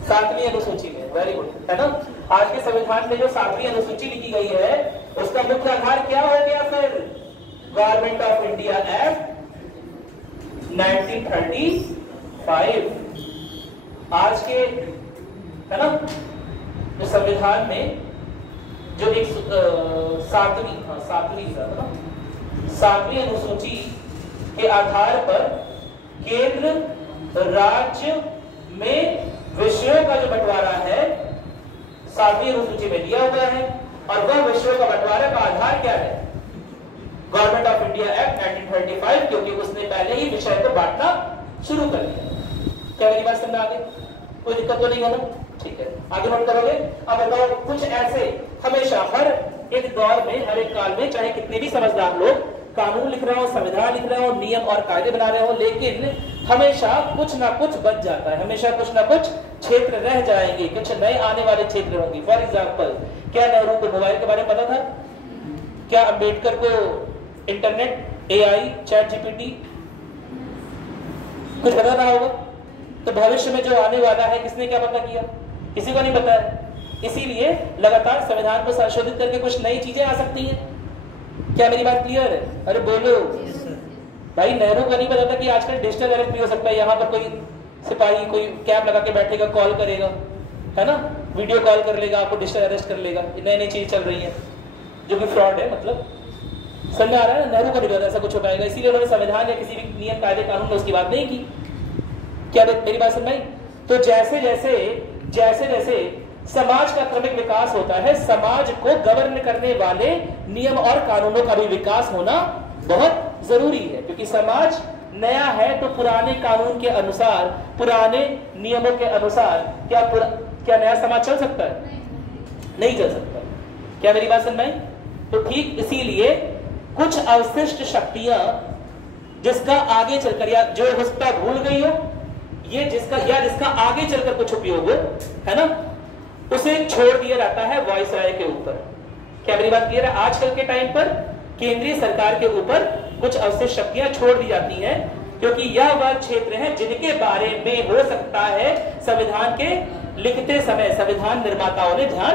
7वीं अनुसूची में। वेरी गुड, है ना? आज के संविधान में जो 7वीं अनुसूची लिखी गई है उसका मुख्य आधार क्या हो गया फिर? Government of India act 1935। आज के, है ना, जो संविधान में जो एक 7वीं अनुसूची के आधार पर केंद्र राज्य में विषयों का जो बंटवारा है 7वीं अनुसूची में दिया हुआ है, और वह विषयों का बंटवारा का आधार क्या है? गवर्नमेंट ऑफ इंडिया एक्ट 1935, क्योंकि उसने पहले ही विषय को बांटना शुरू कर दिया। क्या मेरी बात समझ आ गई? कोई दिक्कत तो नहीं है ना? ठीक है, आगे नोट करोगे। अब बताओ, कुछ ऐसे हमेशा हर एक दौर में, हर एक काल में, चाहे कितने भी समझदार लोग कानून लिख रहे हो, संविधान लिख रहे हो, नियम और कायदे बना रहे हो, लेकिन हमेशा कुछ ना कुछ बच जाता है, हमेशा कुछ ना कुछ क्षेत्र रह जाएंगे, कुछ नए आने वाले क्षेत्र होंगे। फॉर एग्जाम्पल, क्या नेहरू को मोबाइल के बारे में पता था? क्या अंबेडकर को इंटरनेट, AI, चैट GPT कुछ पता था होगा? तो भविष्य में जो आने वाला है किसने क्या पता किया? किसी को नहीं पता है। इसीलिए लगातार संविधान को संशोधित करके कुछ नई चीजें आ सकती हैं। क्या मेरी बात क्लियर है? अरे बोलो भाई, नेहरू को नहीं पता था कि आजकल डिजिटल अरेस्ट भी हो सकता है। यहाँ पर कोई सिपाही कोई कैप लगा के बैठेगा, कॉल करेगा, है ना, वीडियो कॉल कर लेगा, आपको डिजिटल अरेस्ट कर लेगा। नई नई चीज चल रही है जो कि फ्रॉड है। मतलब समझ में आ रहा है? नेहरू को नहीं पता ऐसा कुछ हो पाएगा, इसीलिए उन्होंने संविधान या किसी भी नियम कायदे कानून में उसकी बात नहीं की। क्या मेरी बात समझ आई? तो जैसे जैसे समाज का क्रमिक विकास होता है, समाज को गवर्न करने वाले नियम और कानूनों का भी विकास होना बहुत जरूरी है, क्योंकि समाज नया है तो पुराने कानून के अनुसार, पुराने नियमों के अनुसार क्या नया समाज चल सकता है? नहीं चल सकता। क्या मेरी बात समझ में आई? तो ठीक इसीलिए कुछ अवशिष्ट शक्तियां जिसका आगे चलकर, या जो हुस्ता भूल गई हो, ये जिसका आगे चलकर कुछ उपयोग हो, है ना, उसे छोड़ दिया जाता है वायसराय के ऊपर। क्या मेरी बात क्लियर है? आजकल के टाइम पर केंद्रीय सरकार के ऊपर कुछ अवशिष्ट शक्तियां छोड़ दी जाती हैं, क्योंकि यह वह क्षेत्र है जिनके बारे में हो सकता है संविधान के लिखते समय संविधान निर्माताओं ने ध्यान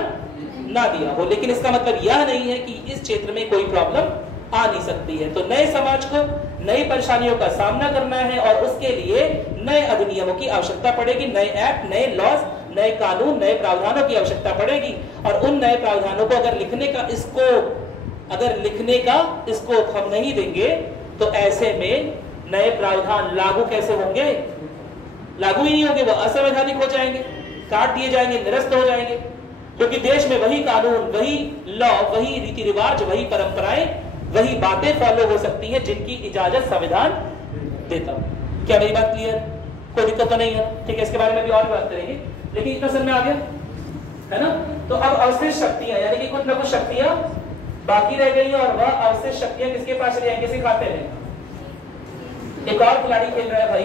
ना दिया हो। लेकिन इसका मतलब यह नहीं है कि इस क्षेत्र में कोई प्रॉब्लम आ नहीं सकती है। तो नए समाज को नई परेशानियों का सामना करना है, और उसके लिए नए अधिनियमों की आवश्यकता पड़ेगी, नए एक्ट, नए लॉज, नए कानून, नए प्रावधानों की आवश्यकता पड़ेगी। और उन नए प्रावधानों को अगर लिखने का स्कोप हम नहीं देंगे, तो ऐसे में नए प्रावधान लागू कैसे होंगे? लागू ही नहीं होंगे, वो असंवैधानिक हो जाएंगे, काट दिए जाएंगे, निरस्त हो जाएंगे। क्योंकि देश में वही कानून, वही लॉ, वही रीति रिवाज, वही परंपराएं, वही बातें फॉलो हो सकती हैं जिनकी इजाजत संविधान देता हो। क्या मेरी बात क्लियर? कोई दिक्कत तो नहीं है? ठीक है, इसके बारे में भी और बात करेंगे, लेकिन इतना समझ में आ गया है ना? तो अब अवशिष्ट शक्तियां, यानी कि कुछ ना कुछ शक्तियां बाकी रह गई और वह अवशिष्ट शक्तियां किसके पास रही, किसी खाते में? एक और खिलाड़ी खेल रहा है भाई,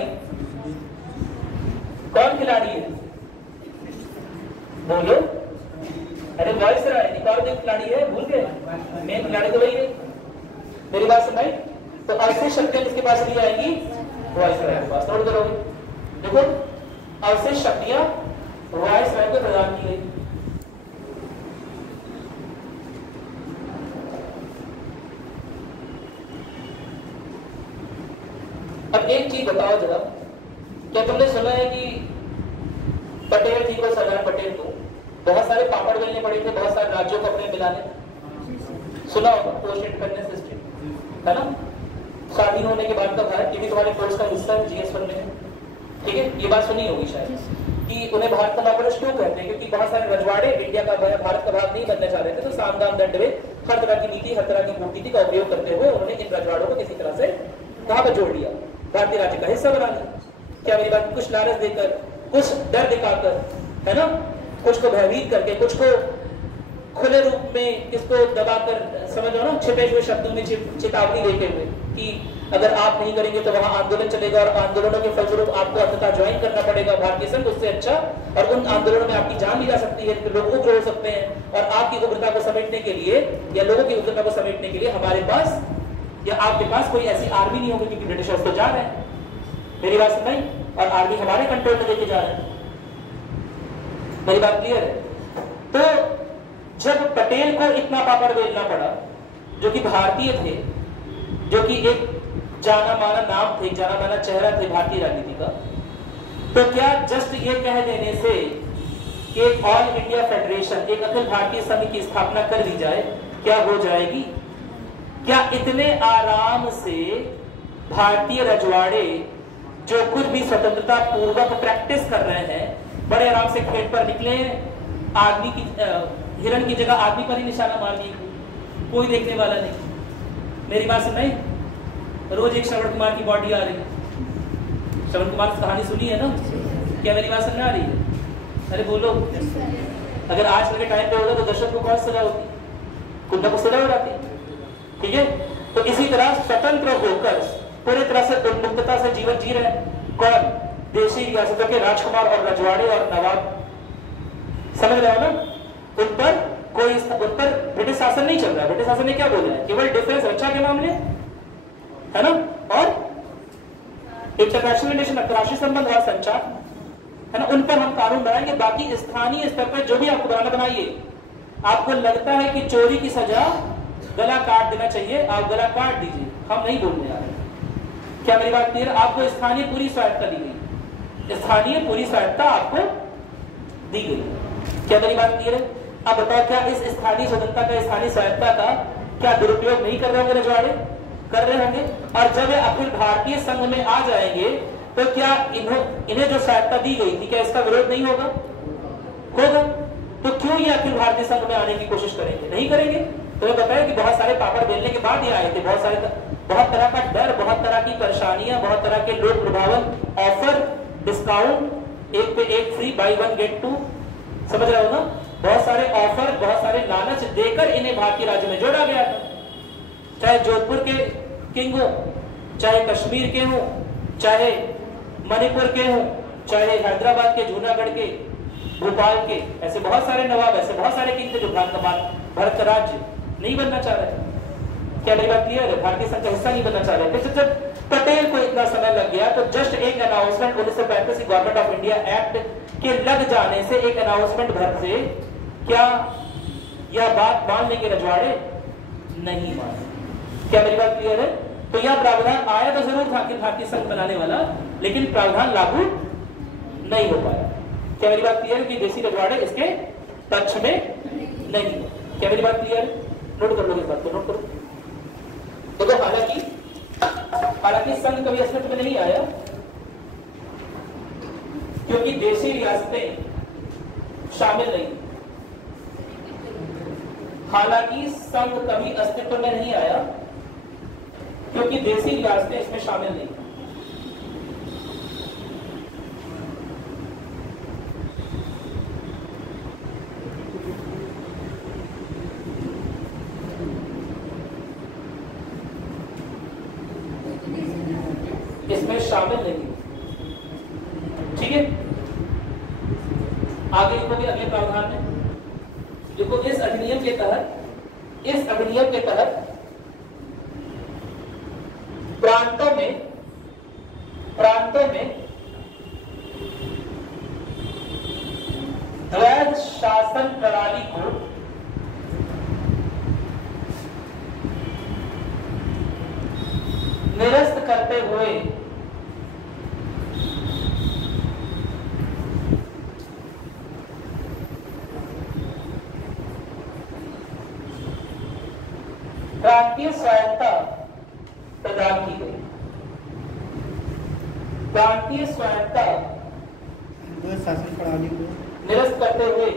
कौन खिलाड़ी है बोलो? अरे बॉयज रहा है, एक और जो खिलाड़ी है भूल गए, मेन खिलाड़ी तो वही है। मेरी बात सुनाई? तो अवशिष्ट शक्तियां किसके पास ली जाएंगी? वायसराय के पास। नोट करोगे, देखो अवशिष्ट शक्तियां वायसराय को प्रदान की गई। अब एक चीज बताओ जरा, क्या तुमने सुना है कि पटेल जी को, सरदार पटेल को बहुत सारे पापड़ बेलने पड़े थे, बहुत सारे राज्यों को अपने मिलाने? सुना होगा, पोस्ट इंडिपेंडेंस हिस्ट्री है ना? स्वाधीन होने के बाद का भारत, ये भी तुम्हारे कोर्स का हिस्सा है, जीएस 1 में, ठीक है? ये बात सुनी होगी शायद कि उन्हें भारत का नवपुरुष क्यों कहते हैं, क्योंकि बहुत सारे रजवाड़े इंडिया का, भारत का भाग नहीं बनना चाह रहे थे, तो साम दाम दंड में हर तरह की नीति, हर तरह की कूटनीति का उपयोग करते हुए उन्होंने इन रजवाड़ों को किसी तरह से कहां पर जोड़ लिया? भारतीय राज्य का हिस्सा बना लिया। क्या मेरी बात? कुछ लालच देकर, कुछ डर दिखाकर, है ना, कुछ को भयभीत करके, कुछ को खुले रूप में, किसको दबाकर, समझ लो ना, छिपे हुए शब्दों में चेतावनी देते हुए कि अगर आप नहीं करेंगे तो वहां आंदोलन चलेगा और आंदोलनों के फलस्वरूप आपको अंततः ज्वाइन करना पड़ेगा भारतीय संघ, उससे अच्छा, और उन आंदोलनों में आपकी जान भी जा सकती है, तो लोग उग्र हो सकते हैं, और आपकी उग्रता को समेटने के लिए, या लोगों की उग्रता को समेटने के लिए हमारे पास या आपके पास कोई ऐसी आर्मी नहीं होगी, क्योंकि ब्रिटिशर्स तो जा रहे हैं। मेरी बात सुनाई? और आर्मी हमारे कंट्रोल में लेके जा रहे हैं। मेरी बात क्लियर है? तो जब पटेल को इतना पापड़ बेलना पड़ा, जो कि भारतीय थे, जो कि एक जाना माना नाम थे, जाना माना चेहरा थे भारतीय राजनीति का, तो क्या जस्ट ये कह देने से कि एक ऑल इंडिया फेडरेशन, एक अखिल भारतीय संघ की स्थापना कर दी जाए, क्या हो जाएगी? क्या इतने आराम से भारतीय रजवाड़े जो कुछ भी स्वतंत्रता पूर्वक प्रैक्टिस कर रहे हैं, बड़े आराम से खेत पर निकले, आदमी की, हिरण की जगह आदमी पर ही निशाना मार दिए, कोई देखने वाला नहीं? मेरी बात सुन नहीं? रोज एक श्रवण कुमार की बॉडी आ रही है, श्रवण कुमार की कहानी सुनी है ना? क्या मेरी बात सुनने आ रही है? अरे बोलो, अगर आज के टाइम पे होगा तो दर्शक को कौन सजा होती? कुछ ना कुछ सजा हो जाती, ठीक है? तो इसी तरह स्वतंत्र होकर पूरी तरह से उन्मुक्तता से जीवन जी रहे कौन? देशी रियासतों के राजकुमार और रजवाड़े और नवाब, समझ रहे हो ना? उन पर कोई, उन पर ब्रिटिश शासन नहीं चल रहा है। ब्रिटिश शासन ने क्या बोला है? केवल डिफेंस, रक्षा के मामले, है ना, और इंटरनेशनल रिलेशन, अंतरराष्ट्रीय संबंध और संचार, है ना, उन पर हम कानून बनाएंगे। बाकी स्थानीय स्तर पर जो भी आपको बनाना बनाइए। आपको लगता है कि चोरी की सजा गला काट देना चाहिए, आप गला काट दीजिए, हम नहीं बोलने आ रहे। क्या मेरी बात क्लियर? आपको स्थानीय पूरी स्वायत्तता दी गई, स्थानीय पूरी स्वायत्तता आपको दी गई। क्या मेरी बात क्लियर है? अब बताओ, क्या इस स्थानीय स्वतंत्रता का, स्थानीय स्वायत्तता का क्या दुरुपयोग नहीं कर रहे होंगे रजवाड़े? कर रहे होंगे। और जब वे अखिल भारतीय संघ में आ जाएंगे तो क्या इन्हें जो स्वायत्तता दी गई थी, क्या इसका विरोध नहीं होगा? होगा। तो क्यों ये अखिल भारतीय संघ में आने की कोशिश करेंगे? नहीं करेंगे। तो बताया कि बहुत सारे पापड़ बेलने के बाद ही आए थे, बहुत तरह का डर, बहुत तरह की परेशानियां, बहुत तरह के लोक प्रभावन, ऑफर, डिस्काउंट, एक पे एक फ्री, बाई 1 गेट 2, समझ रहे हो ना? बहुत सारे ऑफर, बहुत सारे लालच देकर इन्हें भारतीय राज्य में जोड़ा गया था। चाहे जोधपुर के किंग हो, चाहे कश्मीर के हो, चाहे मणिपुर के हो, चाहे हैदराबाद के, जूनागढ़ के, भोपाल के, ऐसे बहुत सारे नवाब, ऐसे बहुत सारे किंग थे जो भारत का राज्य नहीं बनना चाह रहे। क्या मेरी बात क्लियर है? भारतीय संघ का हिस्सा नहीं बनना चाह रहे थे। जब पटेल को इतना समय लग गया तो जस्ट एक announcement 1935 government of India act के लग जाने से, एक अनाउंसमेंट भर से क्या यह बात मान लेंगे रजवाड़े? नहीं माने। क्या मेरी बात क्लियर है? तो यह प्रावधान आया तो जरूर था कि भारतीय संघ बनाने वाला, लेकिन प्रावधान लागू नहीं हो पाया। क्या मेरी बात क्लियर है? कि देसी रजवाड़े इसके पक्ष में नहीं। क्या मेरी बात क्लियर है? नोट कर लो इस बात को, नोट करो। देखो, हालांकि संघ कभी अस्तित्व में नहीं आया, क्योंकि देशी रियासतें शामिल नहीं। हालांकि संघ कभी अस्तित्व में नहीं आया क्योंकि देसी रियासतें इसमें शामिल नहीं। इसमें शामिल नहीं, ठीक है। आगे लिखोगे अगले प्रावधान में, देखो इस अधिनियम के तहत प्रांतों में द्वैध शासन प्रणाली को निरस्त करते हुए प्रांतीय स्वायत्तता प्रदान की गई। प्रांतीय स्वायत्तता शासन प्रणाली को निरस्त करते हुए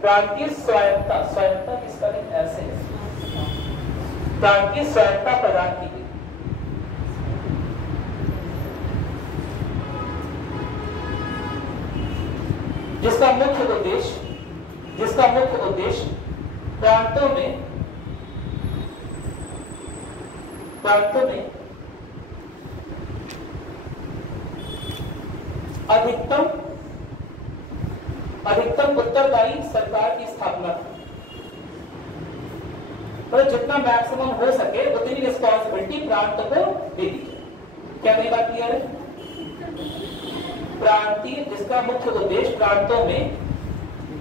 प्रांतीय स्वायत्तता किसका नहीं ऐसे प्रांतीय स्वायत्तता प्रदान की गई। जिसका मुख्य उद्देश्य प्रांतों में अधिकतम उत्तरदायी सरकार की स्थापना थी। पर जितना मैक्सिमम हो सके उतनी रिस्पॉन्सिबिलिटी प्रांत को दे दी जाए। क्या मेरी बात क्लियर है? प्रांतीय जिसका मुख्य उद्देश्य प्रांतों में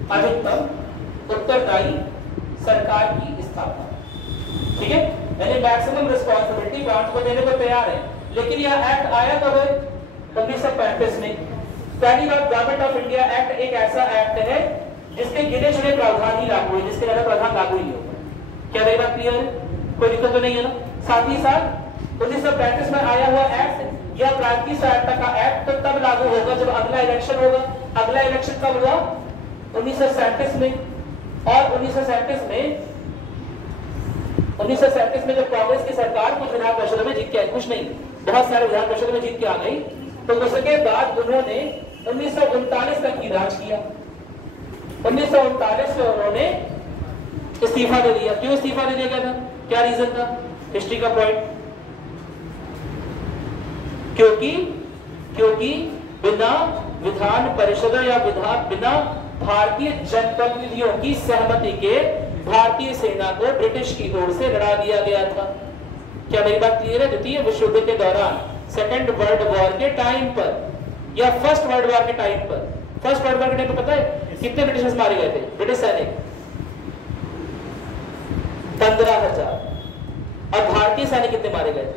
अधिकतम उत्तरदायी सरकार की स्थापना, ठीक है। यानी मैक्सिमम रिस्पॉन्सिबिलिटी प्रांत को देने को तैयार है। लेकिन यह एक्ट आया कब है? 1935 में। पहली बात, गवर्नमेंट ऑफ इंडिया एक्ट एक ऐसा एक्ट है जिसके गिने चुने प्रावधान ही लागू है, जिसके ज्यादा प्रावधान लागू ही नहीं होगा। क्या मेरी बात क्लियर है? कोई दिक्कत तो नहीं है ना? साथ ही साथ 1935 में आया हुआ एक्ट या प्रांतीय सहायता का एक्ट तो तब लागू होगा जब अगला इलेक्शन होगा। अगला इलेक्शन कब हुआ? 1937 में। और 1937 में जब कांग्रेस की सरकार कुछ विधान परिषद में जीत के आई, कुछ नहीं बहुत सारे विधान परिषद में जीत के आ गई, तो उसके बाद उन्होंने 1939 तक की राज किया। 1939 में उन्होंने इस्तीफा दे दिया। क्यों इस्तीफा दे दिया गया था? क्या रीजन था? हिस्ट्री का पॉइंट, क्योंकि बिना विधान परिषद या बिना भारतीय जनप्रतिनिधियों की सहमति के भारतीय सेना को ब्रिटिश की ओर से लड़ा दिया गया था। क्या मेरी बात क्लियर है? द्वितीय विश्व युद्ध के दौरान, सेकेंड वर्ल्ड वॉर के टाइम पर या फर्स्ट वर्ल्ड वॉर के टाइम पर, फर्स्ट वर्ल्ड वॉर के टाइम पर पता है कितने ब्रिटिशर्स मारे गए थे? ब्रिटिश सैनिक 15,000। और भारतीय सैनिक कितने मारे गए थे?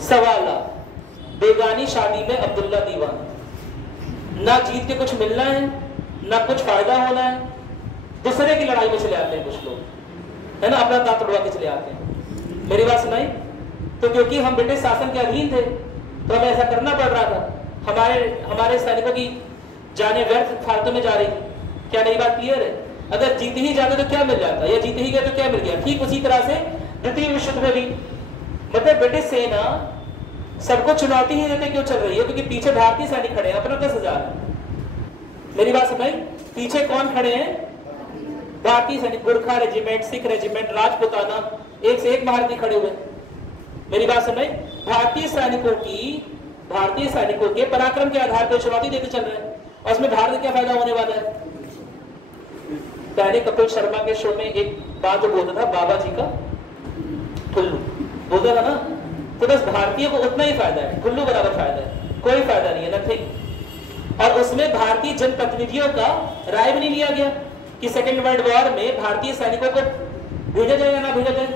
1.25 लाख। बेगानी शादी में अब्दुल्ला दीवान। ना जीत के कुछ मिलना है ना कुछ फायदा होना है, दूसरे की लड़ाई में चले आते हैं कुछ लोग, है ना, अपना दांत तोड़वा के चले आते हैं। मेरी बात सुनाई? तो क्योंकि हम ब्रिटिश शासन के अधीन थे तो हमें ऐसा करना पड़ रहा था। हमारे सैनिकों की जाने व्यर्थ फालतू में जा रही। क्या मेरी बात क्लियर है? अगर जीत ही जाते तो क्या मिल जाता, या जीत ही गए तो क्या मिल गया? ठीक उसी तरह से द्वितीय विश्व युद्ध में भी, मतलब ब्रिटिश सेना सबको चुनौती ही देते क्यों चल रही है? क्योंकि पीछे भारतीय सैनिक खड़े हैं, अपना 10,000। मेरी बात सुनाई? पीछे कौन खड़े हैं? भारतीय सैनिक, गुरखा रेजिमेंट, सिख रेजिमेंट, राजपुताना, एक से एक भारतीय खड़े हुए। मेरी बात सुनाई? भारतीय सैनिकों के पराक्रम के आधार पर चुनौती देते चल रहे हैं, और उसमें भारत क्या फायदा होने वाला है? पहले कपिल शर्मा के शो में एक बात जो बोलता था, बाबा जी का ठुल्लू बोलता था ना, तो बस भारतीय को उतना ही फायदा है, ठुल्लू बराबर फायदा है, कोई फायदा नहीं है, नथिंग। और उसमें भारतीय जनप्रतिनिधियों का राय भी नहीं लिया गया कि सेकेंड वर्ल्ड वॉर में भारतीय सैनिकों को भेजा जाए या ना भेजा जाए।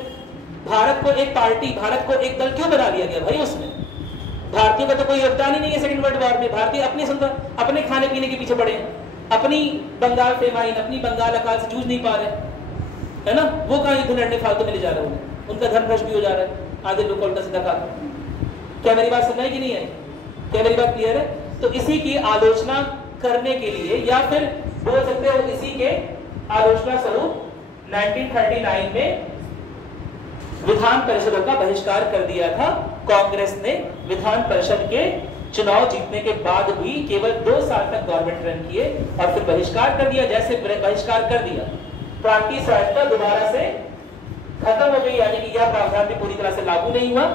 भारत को एक पार्टी, भारत को एक दल क्यों बना लिया गया भाई? उसमें भारतीयों का तो कोई योगदान ही नहीं है सेकेंड वर्ल्ड वॉर में। भारतीय अपने खाने पीने के पीछे पड़े हैं, अपनी बंगाल फेमाइन, अपनी बंगाल अकाल से जूझ नहीं पा रहे, है ना। वो कहाँ युद्ध लड़ने फालतू में ले जा रहे हैं, उनका धर्म भ्रष्ट भी हो जा रहा है, आधे लोग उल्टा सीधा खाते। क्या मेरी बात सुनाई कि नहीं है? क्या मेरी बात क्लियर है? तो इसी की आलोचना करने के लिए, या फिर बोल सकते हो इसी के आलोचना स्वरूप 1939 में विधान परिषदों का बहिष्कार कर दिया था कांग्रेस ने। विधान परिषद के चुनाव जीतने के बाद भी केवल 2 साल तक गवर्नमेंट रन किए और फिर बहिष्कार कर दिया। जैसे बहिष्कार कर दिया, प्रांतीय स्वायत्तता दोबारा से खत्म हो गई, यानी कि यह प्रावधान भी पूरी तरह से लागू नहीं हुआ।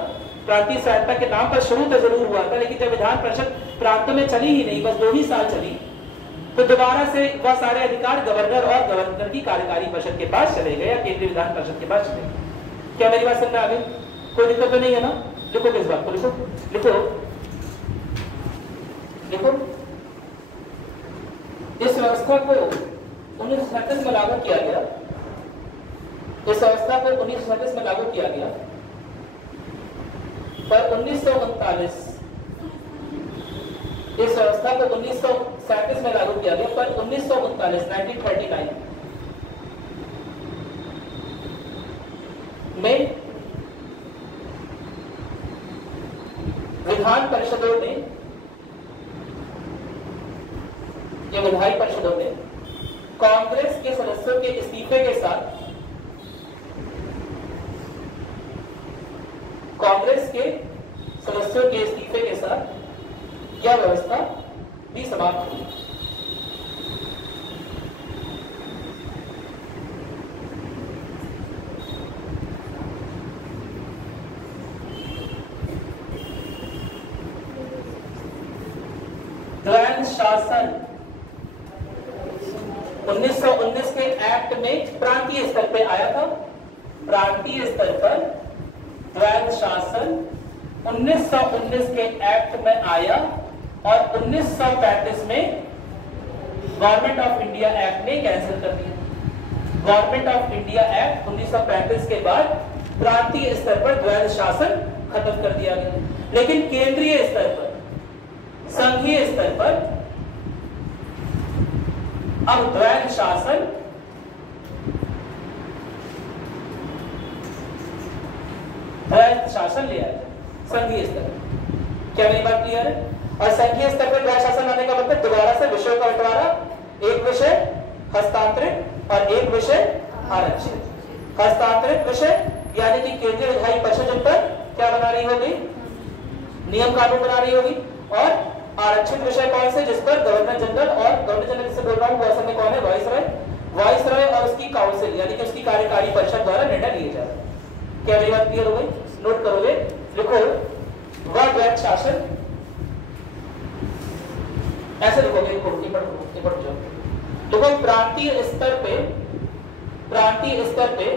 प्रांतीय स्वायत्तता के नाम पर शुरू तो जरूर हुआ था, लेकिन जब विधान परिषद प्रांतों में चली ही नहीं, बस 2 ही साल चली, तो दोबारा से वह सारे अधिकार गवर्नर और गवर्नर की कार्यकारी परिषद के पास चले गए या केंद्रीय विधान परिषद के पास चले गए। क्या मेरी बात समझ में आ गई? कोई दिक्कत तो नहीं है ना? लिखो किस बात को, लिखो लिखो लिखो। इस व्यवस्था को 1937 में लागू किया गया। इस व्यवस्था को 1937 में लागू किया गया, पर 1939 इस व्यवस्था को 1937 में लागू किया गया, पर 1939 में विधान परिषदों ने या विधायी परिषदों ने कांग्रेस के सदस्यों के इस्तीफे के साथ यह व्यवस्था भी समाप्त हुई। द्वैध शासन 1919 के एक्ट में प्रांतीय स्तर पे आया था। प्रांतीय स्तर पर द्वैध शासन 1919 के एक्ट में आया और 1935 में गवर्नमेंट ऑफ इंडिया एक्ट ने कैंसिल कर दिया। गवर्नमेंट ऑफ इंडिया एक्ट 1935 के बाद प्रांतीय स्तर पर द्वैध शासन खत्म कर दिया गया, लेकिन केंद्रीय स्तर पर, संघीय स्तर पर अब द्वैध शासन ले आया संघीय स्तर। क्या मेरी बात क्लियर है? और संघीय स्तर पर द्वैध शासन लाने का मतलब दोबारा से विषयों का बंटवारा, एक विषय हस्तांतरित और एक विषय आरक्षित। हस्तांतरित विषय यानी कि केंद्रीय विधायी परिषद जिन पर क्या बना रही होगी, नियम कानून बना रही होगी, और आरक्षित विषय कौन से, जिस पर गवर्नर जनरल, और गवर्नर जनरल जिससे बोल रहा हूं वो असल में कौन है, वाइसरॉय। वाइसरॉय और उसकी काउंसिल यानी कि उसकी कार्यकारी परिषद द्वारा निर्णय लिए जा रहे हैं। क्या मेरी बात क्लियर हो गई? नोट करोगे, लिखो वह द्वैध शासन, ऐसे लिखोगे, लिखो देखो प्रांतीय स्तर पे, प्रांतीय स्तर पे,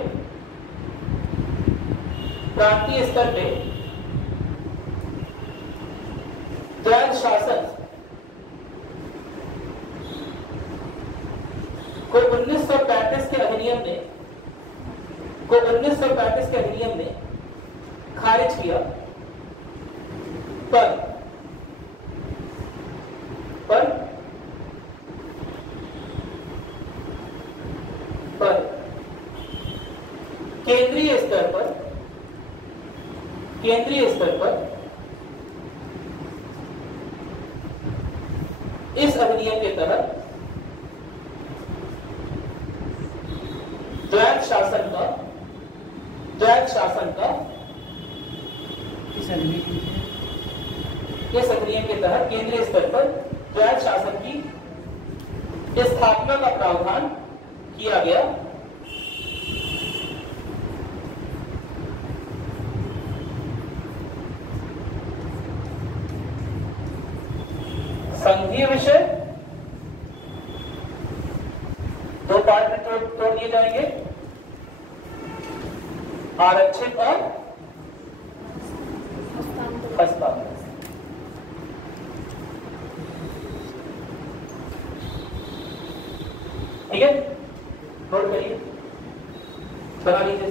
प्रांतीय स्तर पे द्वैध शासन को 1935 के अधिनियम ने, को 1935 के अधिनियम ने खारिज किया, पर केंद्रीय स्तर पर, केंद्रीय स्तर पर इस अधिनियम के तहत द्वैध शासन का इस अधिनियम के तहत केंद्रीय स्तर पर द्वैध शासन की स्थापना का प्रावधान किया गया। संघीय विषय 2 पार्ट में तोड़ दिए जाएंगे, आरक्षित और हस्तांतरित। ठीक है, नोट करिए, बना लीजिए।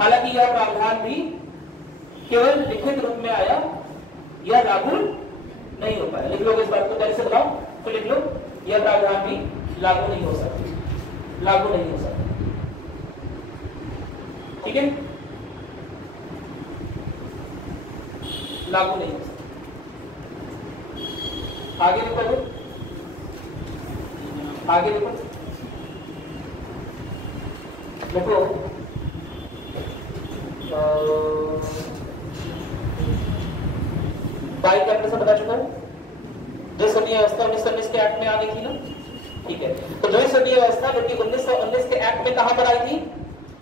हालांकि यह प्रावधान भी केवल लिखित रूप में आया, यह लागू नहीं हो पाया। लिख लो इस बात को, पहले से बताओ तो लिख लो, यह प्रावधान भी लागू नहीं हो सकता, लागू नहीं हो सकता। ठीक है, लागू नहीं हो सकता। आगे लिखो, आगे लिखो। देखो बाई कैपिटल से बता चुका हूं, द्विसंधीय व्यवस्था 1919 के एक्ट में आ गई थी ना, ठीक है। तो द्विसंधीय व्यवस्था जो कि 1919 के एक्ट में कहां पर आई थी?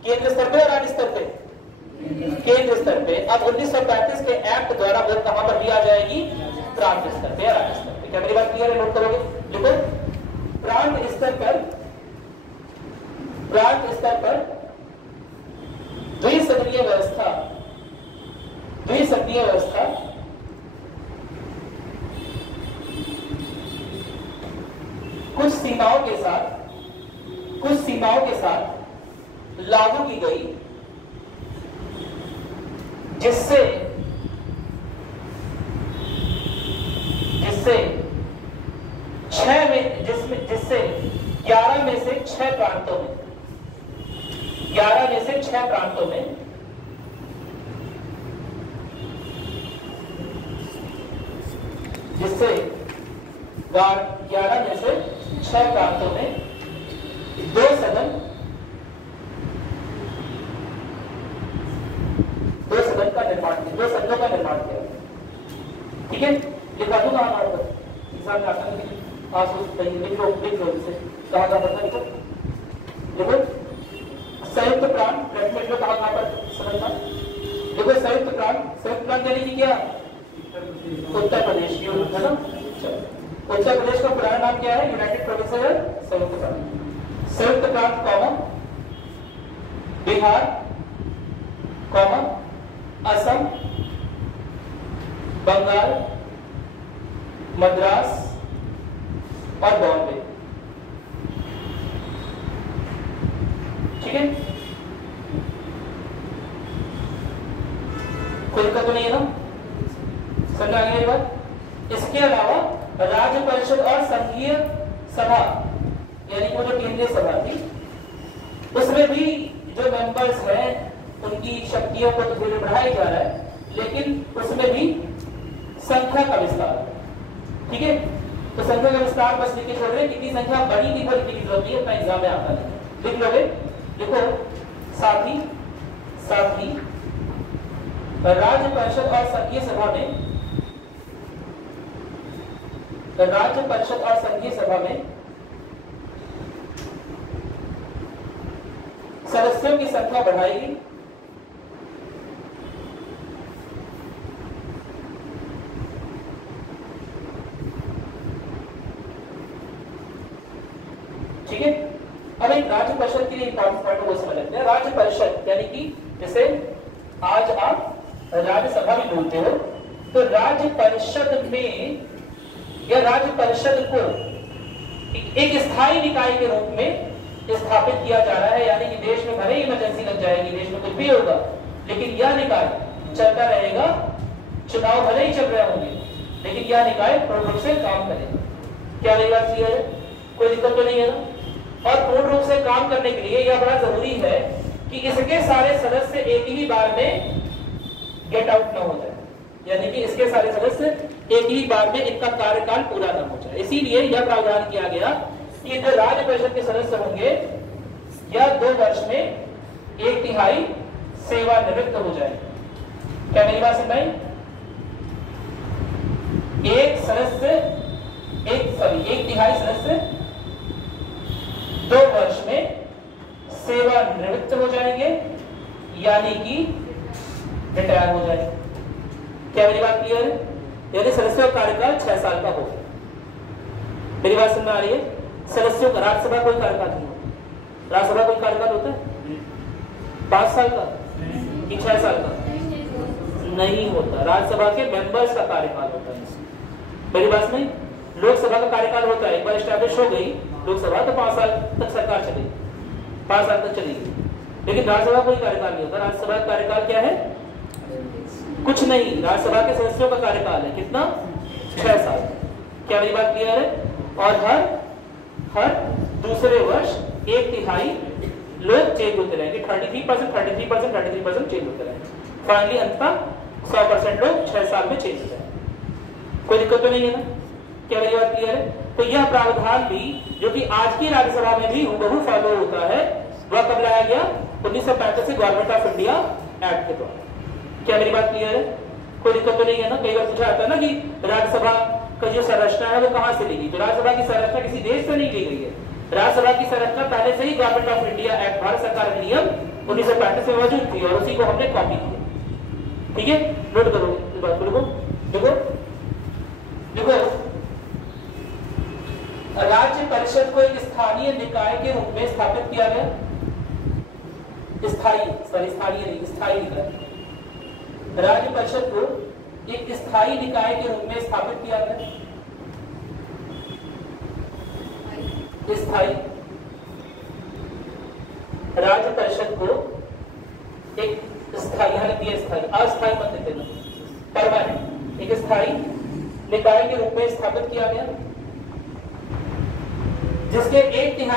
केंद्र स्तर पे और राज्य स्तर पे? केंद्र स्तर पे। अब 1935 के एक्ट द्वारा वो कहां पर भी आ जाएगी? प्रांत स्तर पे, राज्य स्तर पे। क्या मेरी बात क्लियर है? नोट करोगे? देखो प्रांत स्तर पर द्विसंधीय व्यवस्था कुछ सीमाओं के साथ लागू की गई, जिससे 11 में से 6 प्रांतों में दो सदनों का निर्माण किया। ठीक है, लिखा दूंगा हमारे पर इंसान का कहा जा सकता है। देखो संयुक्त प्रांत में कहा पर समझना। देखो संयुक्त प्रांत यानी कि क्या? उत्तर प्रदेश की, है ना। उत्तर प्रदेश का पुराना नाम क्या है? यूनाइटेड प्रोविंसेस है संयुक्त प्रांत। संयुक्त प्रांत कॉमा बिहार कॉमा असम, बंगाल, मद्रास और बॉम्बे। ठीक है, कोई दिक्कत तो नहीं है ना? समझ आ गया ये बात? इसके अलावा राज्य परिषद और संघीय सभा यानी वो जो केंद्रीय सभा थी, उसमें भी जो मेंबर्स हैं उनकी शक्तियों को तो धीरे बढ़ाया जा रहा है, लेकिन उसमें भी संख्या का विस्तार। ठीक है, तो संख्या का विस्तार बस लिख के छोड़ रहे, कितनी संख्या बड़ी नहीं पर लिखने की जरूरत नहीं, उतना एग्जाम में आता नहीं। लिख लोगे? देखो साथ ही राज्य परिषद और संघीय सभा में सदस्यों की संख्या बढ़ाएगी। ठीक है, अब एक राज्य परिषद के लिए इंपॉर्टेंट पॉइंट वो समझ लेते हैं। राज्य परिषद यानी कि जैसे आज आप राज्यसभा भी बोलते हो, तो राज्य परिषद में या राज्य परिषद को एक स्थायी निकाय के रूप में स्थापित किया जा रहा है। यानी कि देश में भले ही इमरजेंसी लग जाएगी, देश में कुछ भी होगा, लेकिन यह निकाय चलता रहेगा। चुनाव भले ही चल रहे होंगे, लेकिन यह निकाय पूर्ण रूप से काम करेगा। क्या मेरी बात क्लियर है? कोई दिक्कत तो नहीं है ना? और पूर्ण रूप से काम करने के लिए यह बड़ा जरूरी है कि इसके सारे सदस्य एक ही बार में गेट आउट न हो जाए, यानी कि इसके सारे सदस्य एक ही बार में इनका कार्यकाल पूरा न हो जाए। इसीलिए यह प्रावधान किया गया कि जो राज्य परिषद के सदस्य होंगे यह 2 वर्ष में 1/3 सेवानिवृत्त हो जाए। क्या मेरी बात सुन भाई? एक तिहाई सदस्य 2 वर्ष में सेवानिवृत्त हो जाएंगे, यानी कि रिटायर हो जाएंगे। क्या मेरी बात क्लियर है? यानी सदस्यों का कार्यकाल 6 साल का होगा। मेरी बात समझ में आ रही है? सदस्यों का राज्यसभा कोई कार्यकाल नहीं होता। राज्यसभा कोई कार्यकाल होता है 5 साल का कि 6 साल का? नहीं होता। राज्यसभा के मेंबर्स का कार्यकाल होता है। मेरी बात नहीं? लोकसभा का कार्यकाल होता है, एक बार एस्टैब्लिश हो गई लोकसभा तो 5 साल तक सरकार चलेगी, 5 साल तक चलेगी। लेकिन राज्यसभा कोई कार्यकाल नहीं होता। राज्यसभा का कार्यकाल क्या है? कुछ नहीं। राज्यसभा के सदस्यों का कार्यकाल है कितना? 6 साल। क्या मेरी बात क्लियर है? और हर दूसरे वर्ष 1/3 लोग चेंज होते रहेंगे। 33% चेंज होते रहेंगे। फाइनली अंततः 100% लोग 6 साल में चेंज हो जाए। कोई दिक्कत तो नहीं है ना? क्या मेरी बात क्लियर है? तो यह प्रावधान भी जो कि आज की राज्यसभा में भी हूबहू फॉलो होता है, वह कब लाया गया? 1935 गवर्नमेंट ऑफ इंडिया एक्ट के द्वारा। क्या मेरी बात क्लियर है? कोई दिक्कत तो नहीं है ना? कई बार पूछा जाता है ना कि राज्यसभा का जो संरचना है वो कहां से ली गई? तो राज्यसभा की संरचना किसी देश से नहीं ली गई है। राज्यसभा की संरचना पहले से ही government of India act, Bharat सरकार अधिनियम 1935 में मौजूद थी और उसी को हमने कॉपी किया। ठीक है, नोट करो इस बात को। देखो देखो देखो, राज्य परिषद को एक स्थानीय निकाय के रूप में स्थापित किया गया। स्थानीय नहीं, स्थायी निकाय। राज्य परिषद को एक स्थायी निकाय के रूप में स्थापित किया गया। स्थायी राज्य परिषद को एक स्थायी, अस्थायी मत देते ना, परमानेंट, एक स्थायी निकाय के रूप में स्थापित किया गया, जिसके 1/3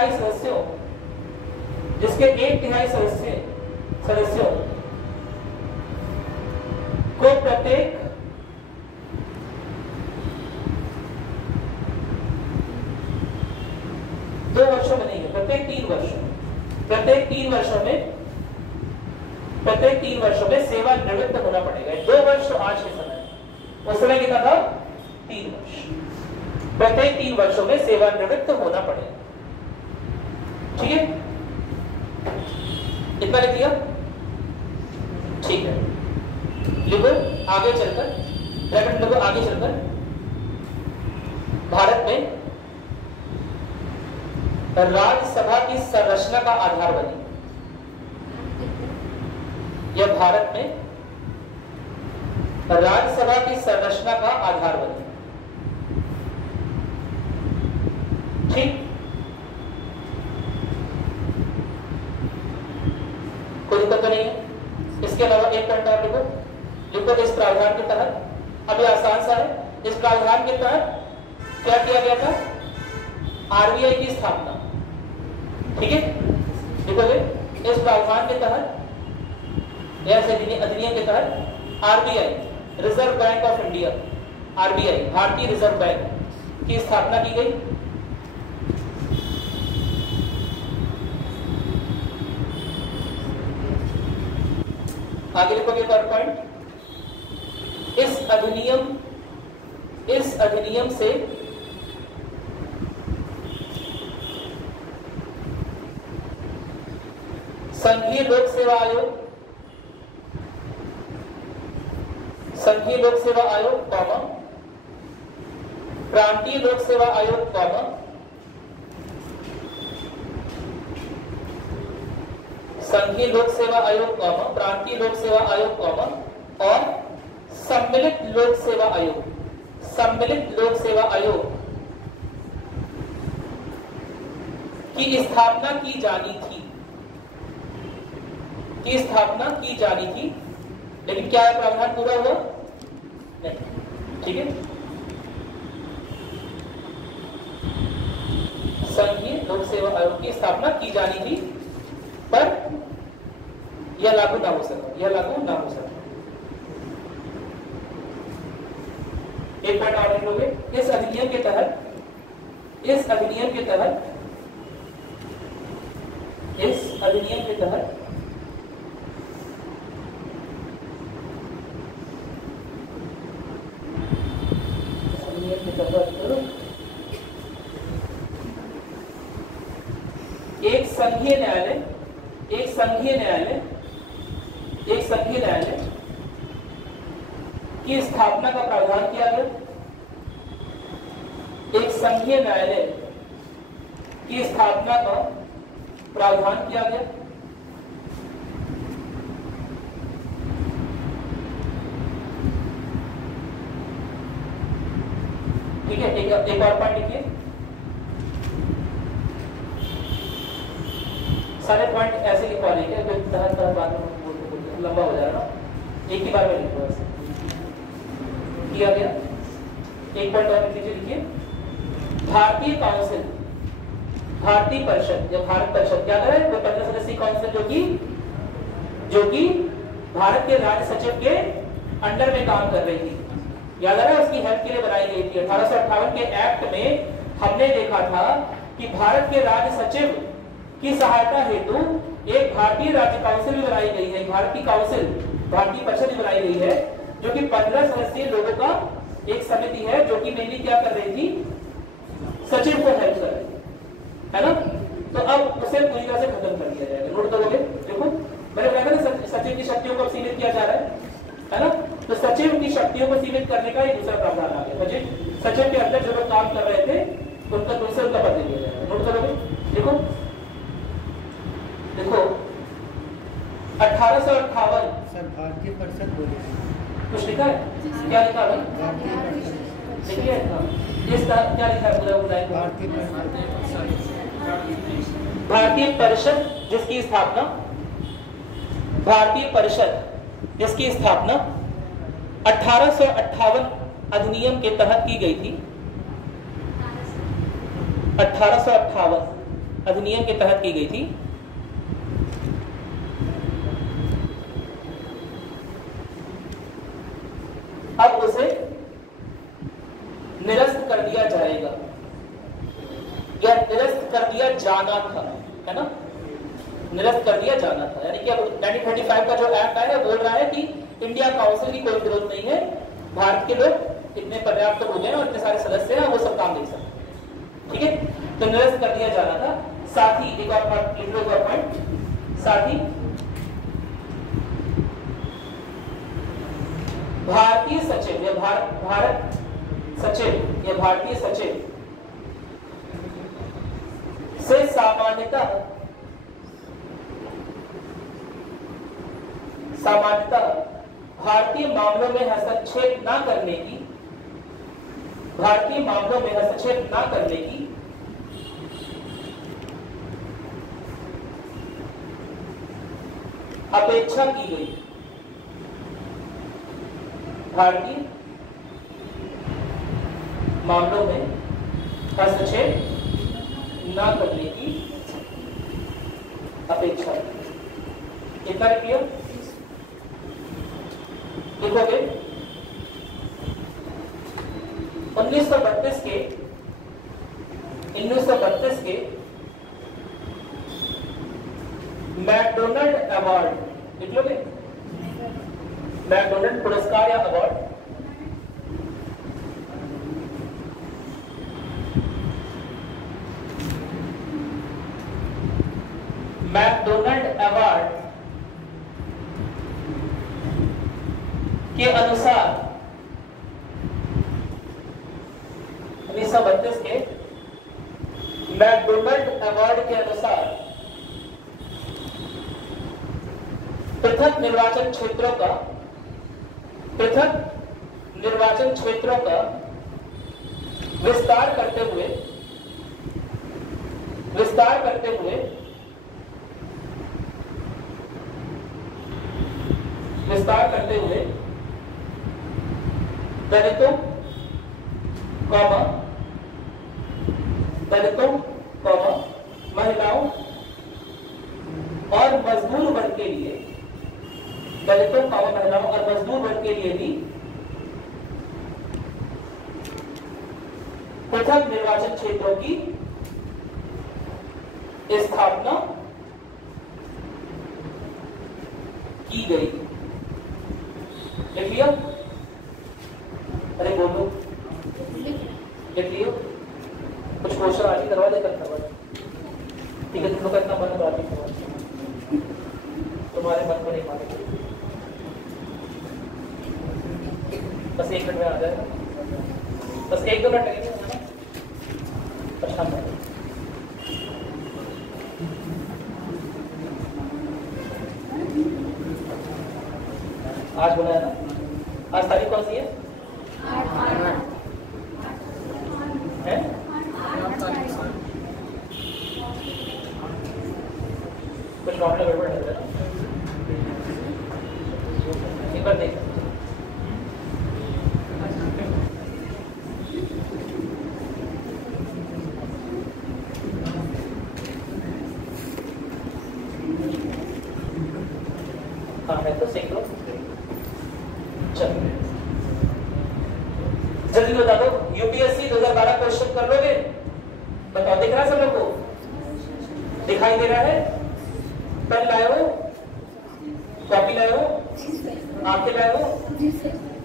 सदस्यों को प्रत्येक 2 वर्षों में नहीं है, प्रत्येक 3 वर्षों में सेवानिवृत्त होना पड़ेगा। 2 वर्ष आज के समय, उस समय कितना था? 3 वर्ष। प्रत्येक 3 वर्षों में सेवानिवृत्त होना पड़ेगा। ठीक है, इतना लिख दिया? ठीक है, लिखो आगे चलकर, ब्रैकेट लिखो आगे चलकर, भारत में राज्यसभा की संरचना का आधार बनी। यह भारत में राज्यसभा की संरचना का आधार बनी। ठीक, कोई दिक्कत तो नहीं है? इसके अलावा एक पॉइंट और लिखो। इस प्रावधान के तहत, अभी आसान सा है, इस प्रावधान के तहत क्या किया गया था? आरबीआई की स्थापना। ठीक है, लिखोगे इस प्रावधान के तहत, अधिनियम के तहत RBI, reserve bank of India, RBI भारतीय रिजर्व बैंक की स्थापना की गई। आगे लिखोगे एक और पॉइंट, इस अधिनियम से संघीय लोक सेवा आयोग, प्रांतीय लोक सेवा आयोग, संघीय लोक सेवा आयोग, प्रांतीय लोक सेवा आयोग, और सम्मिलित लोक सेवा आयोग की स्थापना की जानी थी। लेकिन क्या प्रावधान पूरा हुआ? नहीं। ठीक है, संघीय लोक सेवा आयोग की स्थापना की जानी थी, पर यह लागू ना हो सका। एक पॉइंट और लिख लोगे, इस अधिनियम के तहत एक संघीय न्यायालय की स्थापना का प्रावधान किया गया। एक संघीय न्यायालय की स्थापना का प्रावधान किया गया। ठीक है, एक और पॉइंट लिखिए। सारे पॉइंट ऐसे लिखवा लेंगे, बाद में लंबा हो जाएगा, एक ही बार में लिखो। ऐसे किया गया। एक पॉइंट और लिखिए, भारतीय काउंसिल, भारतीय परिषद या भारत परिषद क्या है? वो 15 सदस्यीय काउंसिल जो कि भारत के राज्य सचिव के अंडर में काम कर रही थी। याद आ रहा है? उसकी हेल्प के लिए बनाई गई थी। 1858 के एक्ट में हमने देखा था कि भारत के राज्य सचिव की सहायता हेतु एक भारतीय राज्य काउंसिल भी बनाई गई है, भारतीय काउंसिल, भारतीय परिषद भी बनाई गई है, जो कि 15 सदस्यीय लोगों का एक समिति है, जो कि मेनली क्या कर रही थी, सचिव को हेल्प कर रही है ना। तो अब उसे पूरी तरह से खत्म कर दिया जाएगा। नोट करोगे, देखो मैंने कहा था सचिव की शक्तियों को सीमित किया जा रहा है ना। तो सचिव की शक्तियों को सीमित करने का एक दूसरा प्रावधान आ गया। सचिव के अंदर जो लोग काम कर रहे थे उनका दूसरे उनका पद दिया जाएगा। नोट करोगे, देखो देखो 1858 सर भारतीय परिषद बोले कुछ लिखा है, क्या लिखा है भारतीय परिषद, देखिए इसका क्या लिखा है पूरा बताइए। भारतीय परिषद जिसकी स्थापना, भारतीय परिषद जिसकी स्थापना 1858 अधिनियम के तहत की गई थी, 1858 अधिनियम के तहत की गई थी। अब उसे निरस्त कर दिया जाएगा या निरस्त कर दिया जाना था, है ना, निरस्त कर दिया जाना था। यानी कि अब 1935 का जो एक्ट आया है बोल रहा है कि इंडिया काउंसिल की कोई जरूरत नहीं है, भारत के लोग इतने पर्याप्त हो गए और इतने सारे सदस्य हैं, वो सब काम नहीं सकते, ठीक है। तो निरस्त कर दिया जाना था। साथ ही एक और पॉइंट, साथ ही भारतीय सचिव या भारत सचिव या भारतीय सचिव से सामान्यतः भारतीय मामलों में हस्तक्षेप न करने की, भारतीय मामलों में हस्तक्षेप न करने की अपेक्षा की गई। भारतीय मामलों में हस्तक्षेप न करने की अपेक्षा। कितना क्लियर लिखोगे? 1932 के मैकडोनल्ड अवार्ड लिख लोगे? मैकडोनल्ड पुरस्कार या अवार्ड, मैकडोनल्ड अवार्ड के अनुसार 1932 के मैकडोनल्ड अवार्ड के अनुसार पृथक निर्वाचन क्षेत्रों का विस्तार करते हुए दलितों, महिलाओं और मजदूर वर्ग के लिए, महिलाओं और मजदूर वर्ग के लिए भी पृथक निर्वाचन क्षेत्रों की स्थापना की गई। लिख लिया? अरे बोलो, लिख लियो? कुछ क्वेश्चन आज ही करवा दे, कल करवा दे, ठीक है। तुम लोग इतना मन बात तुम्हारे मन को नहीं मानेंगे, बस 1 मिनट में आ जाएगा, बस 1-2 मिनट लगेंगे, परेशान मत। आज बोला है ना, आज तारीख कौन सी है? कुछ मामला गड़बड़ है ना, एक बार देख। हाँ है तो सीख लो, चलो जल्दी बता दो। यूपीएससी 2012 क्वेश्चन कर लोगे? बताओ, दिख रहा है सब लोग को? दिखाई दे रहा है? पेन लाए हो? कॉपी लाए हो? आंखें लाए हो?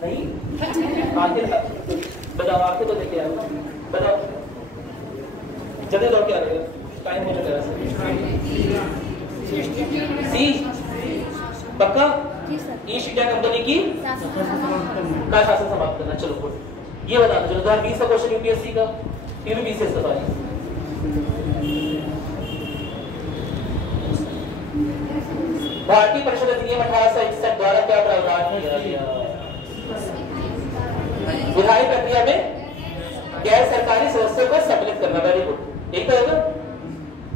नहीं, आंखें बताओ, आंखें तो लेके आए हो ना, बताओ जल्दी दौड़ के आ रहे हो, टाइम हो चुका है। सी पक्का? ईस्ट इंडिया कंपनी की का शासन समाप्त करना। चलो गुड, ये बता दो 2020 का क्वेश्चन यूपीएससी का, यूपीएससी का सॉरी। भारतीय परिषद अधिनियम 1861 द्वारा क्या प्रावधान किया गया? विधायी प्रक्रिया में गैर सरकारी सदस्यों को सम्मिलित करना। वेरी गुड, एक तो होगा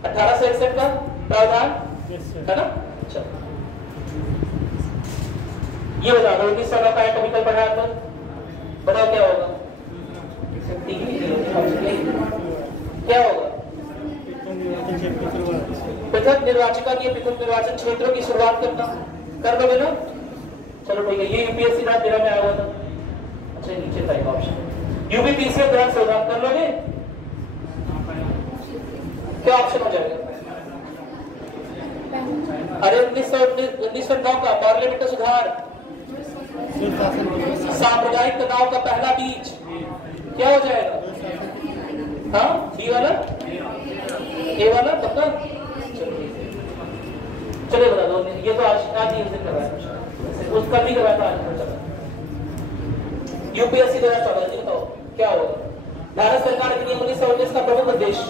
1861 का प्रावधान है ना। अच्छा ये बता दो 1900 का विकल्प पढ़ा था, बताओ क्या होगा? क्या होगा? पृथक निर्वाचिका की पृथक निर्वाचन क्षेत्रों की शुरुआत करना, कर दोगे ना? चलो ठीक है, ये यूपीएससी का 13 में आया हुआ था। अच्छा नीचे था एक ऑप्शन, यूपीपीसी के दौरान शुरुआत कर लोगे, क्या ऑप्शन हो जाएगा? अरे 1909 का पार्लियामेंट सुधार, सांप्रदायिक तनाव का पहला बीज, क्या हो जाएगा? हाँ बी वाला, ए वाला पक्का? चलिए बता दो, ये तो आज ही उस दिन करवाया, उसका भी करवाया था आज। यूपीएससी 2014 बताओ क्या होगा? भारत सरकार अधिनियम 1919 का प्रमुख उद्देश्य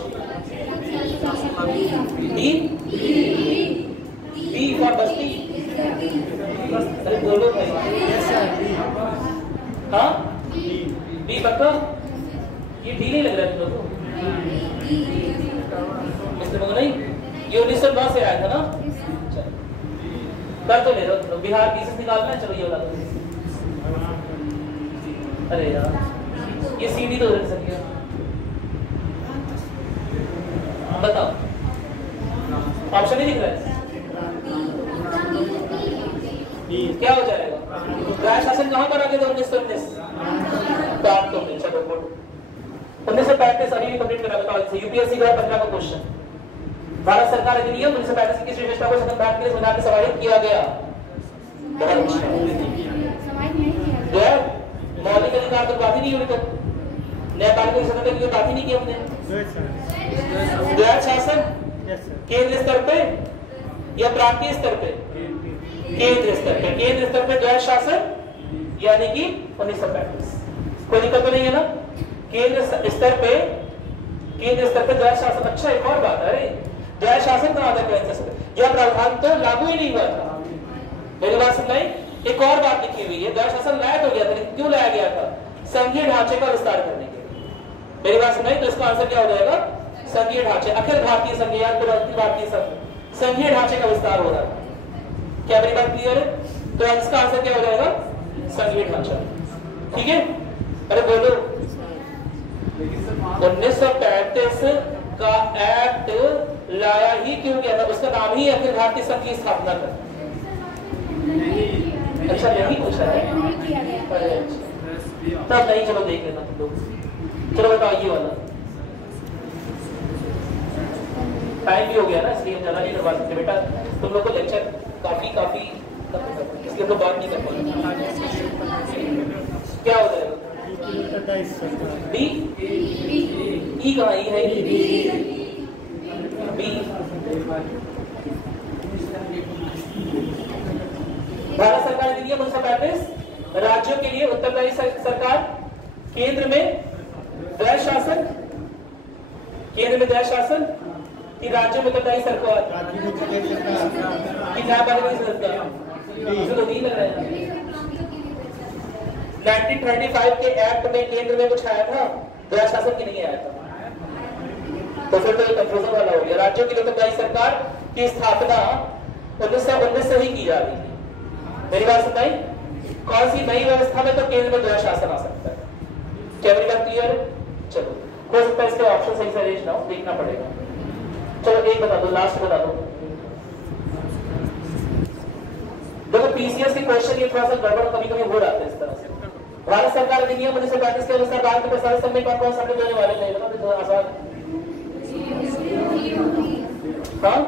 बी फॉर बस्ती। अरे बोलो भाई, हाँ बी पक्का? ये डी नहीं लग रहा है तुम लोगों को? नहीं, ये 1909 से आया था ना। कर तो ले रहे हो, बिहार पीसेस निकालना है। चलो ये बता दो, अरे यार ये सीडी तो उधर सकती है, बताओ ऑप्शन नहीं दिख रहा है, क्या हो जाएगा? राज शासन कहां पर आ गया था 1919? तो चलो गुड। 1935 अभी भी कंप्लीट करा, बताओ यूपीएससी 2015 का क्वेश्चन। भारत सरकार अधिनियम 1935 की विशेषता को संविधान के लिए संविधान में समाहित किया गया। मौलिक अधिकार तो बात ही नहीं हुई, तो न्यायपालिका की स्वतंत्रता की बात ही नहीं की हमने। द्वैध शासन केंद्र स्तर पे या प्रांतीय स्तर पे? केंद्र स्तर पे। केंद्र स्तर पे द्वैध शासन यानी कि 1935, कोई दिक्कत तो नहीं है ना? केंद्र स्तर पे द्वैध शासन। अच्छा एक और बात, अरे द्वैध शासन कहां था? यह प्रावधान तो लागू ही नहीं हुआ था, मेरी बात सुन नहीं। एक और बात लिखी हुई है, द्वैध शासन लाया तो गया था, लेकिन क्यों लाया गया था? संघीय ढांचे का विस्तार करने के लिए। मेरी बात सुन नहीं, तो इसका आंसर क्या हो जाएगा? संघीय ढांचे, अखिल भारतीय संघ या भारतीय संघ, संघीय ढांचे का विस्तार हो रहा है। क्या मेरी बात क्लियर है? तो इसका आंसर क्या हो जाएगा? संघीय ढांचा। ठीक है, अरे बोलो 1935 का एक्ट लाया ही क्यों गया था? उसका नाम ही अखिल भारतीय संघ की स्थापना था। अच्छा नहीं पूछा है, अरे तब नहीं, चलो देख लेना तुम लोग। चलो बताओ ये वाला, टाइम भी हो गया ना, इसलिए हम ज्यादा नहीं करवा सकते बेटा। तुम लोग को लेक्चर काफी इसलिए हम लोग बात नहीं कर पाएंगे। क्या हो जाएगा? बी, ई कहाँ? ई है बी। भारत सरकार अधिनियम 1935 राज्यों के लिए उत्तरदायी सरकार, केंद्र में द्वैध शासन, केंद्र में द्वैध शासन कि राज्यों में उत्तरदायी सरकार कि न्यायपालिका की सरकार? मुझे तो नहीं लग रहा है। 1935 के एक्ट में केंद्र में कुछ आया था, द्वैध शासन की नहीं आया था, तो फिर तो कंफ्यूजन वाला हो गया। राज्यों की उत्तरदायी सरकार की स्थापना 1919 से ही की जा रही थी। मेरी बात सुनाई? कौन सी नई व्यवस्था में तो केंद्र में द्वैध शासन आ सकता है? क्या मेरी बात क्लियर है? चलो हो सकता है इसके ऑप्शन सही से अरेंज ना हो, देखना पड़ेगा। चलो एक बता दो, लास्ट बता दो। देखो पीसीएस के क्वेश्चन ये थोड़ा सा गड़बड़ कभी हो जाते हैं इस तरह से। भारत सरकार अधिनियम 1935 के अनुसार राज्य के प्रशासन में कौन कौन सम्मिलित होने वाले हैं? बता दो आसान। हाँ,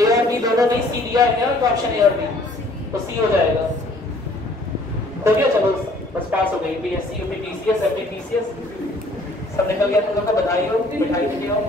ए और बी दोनों नहीं, सी दिया है क्या? तो ऑप्शन ए और बी, तो सी हो जाएगा। हो गया, चलो बस पास हो गई। बीएससी, यूपीटीसीएस, एफटीसीएस सब निकल गया तुम लोग का। बधाई हो, मिठाई लेके आओ।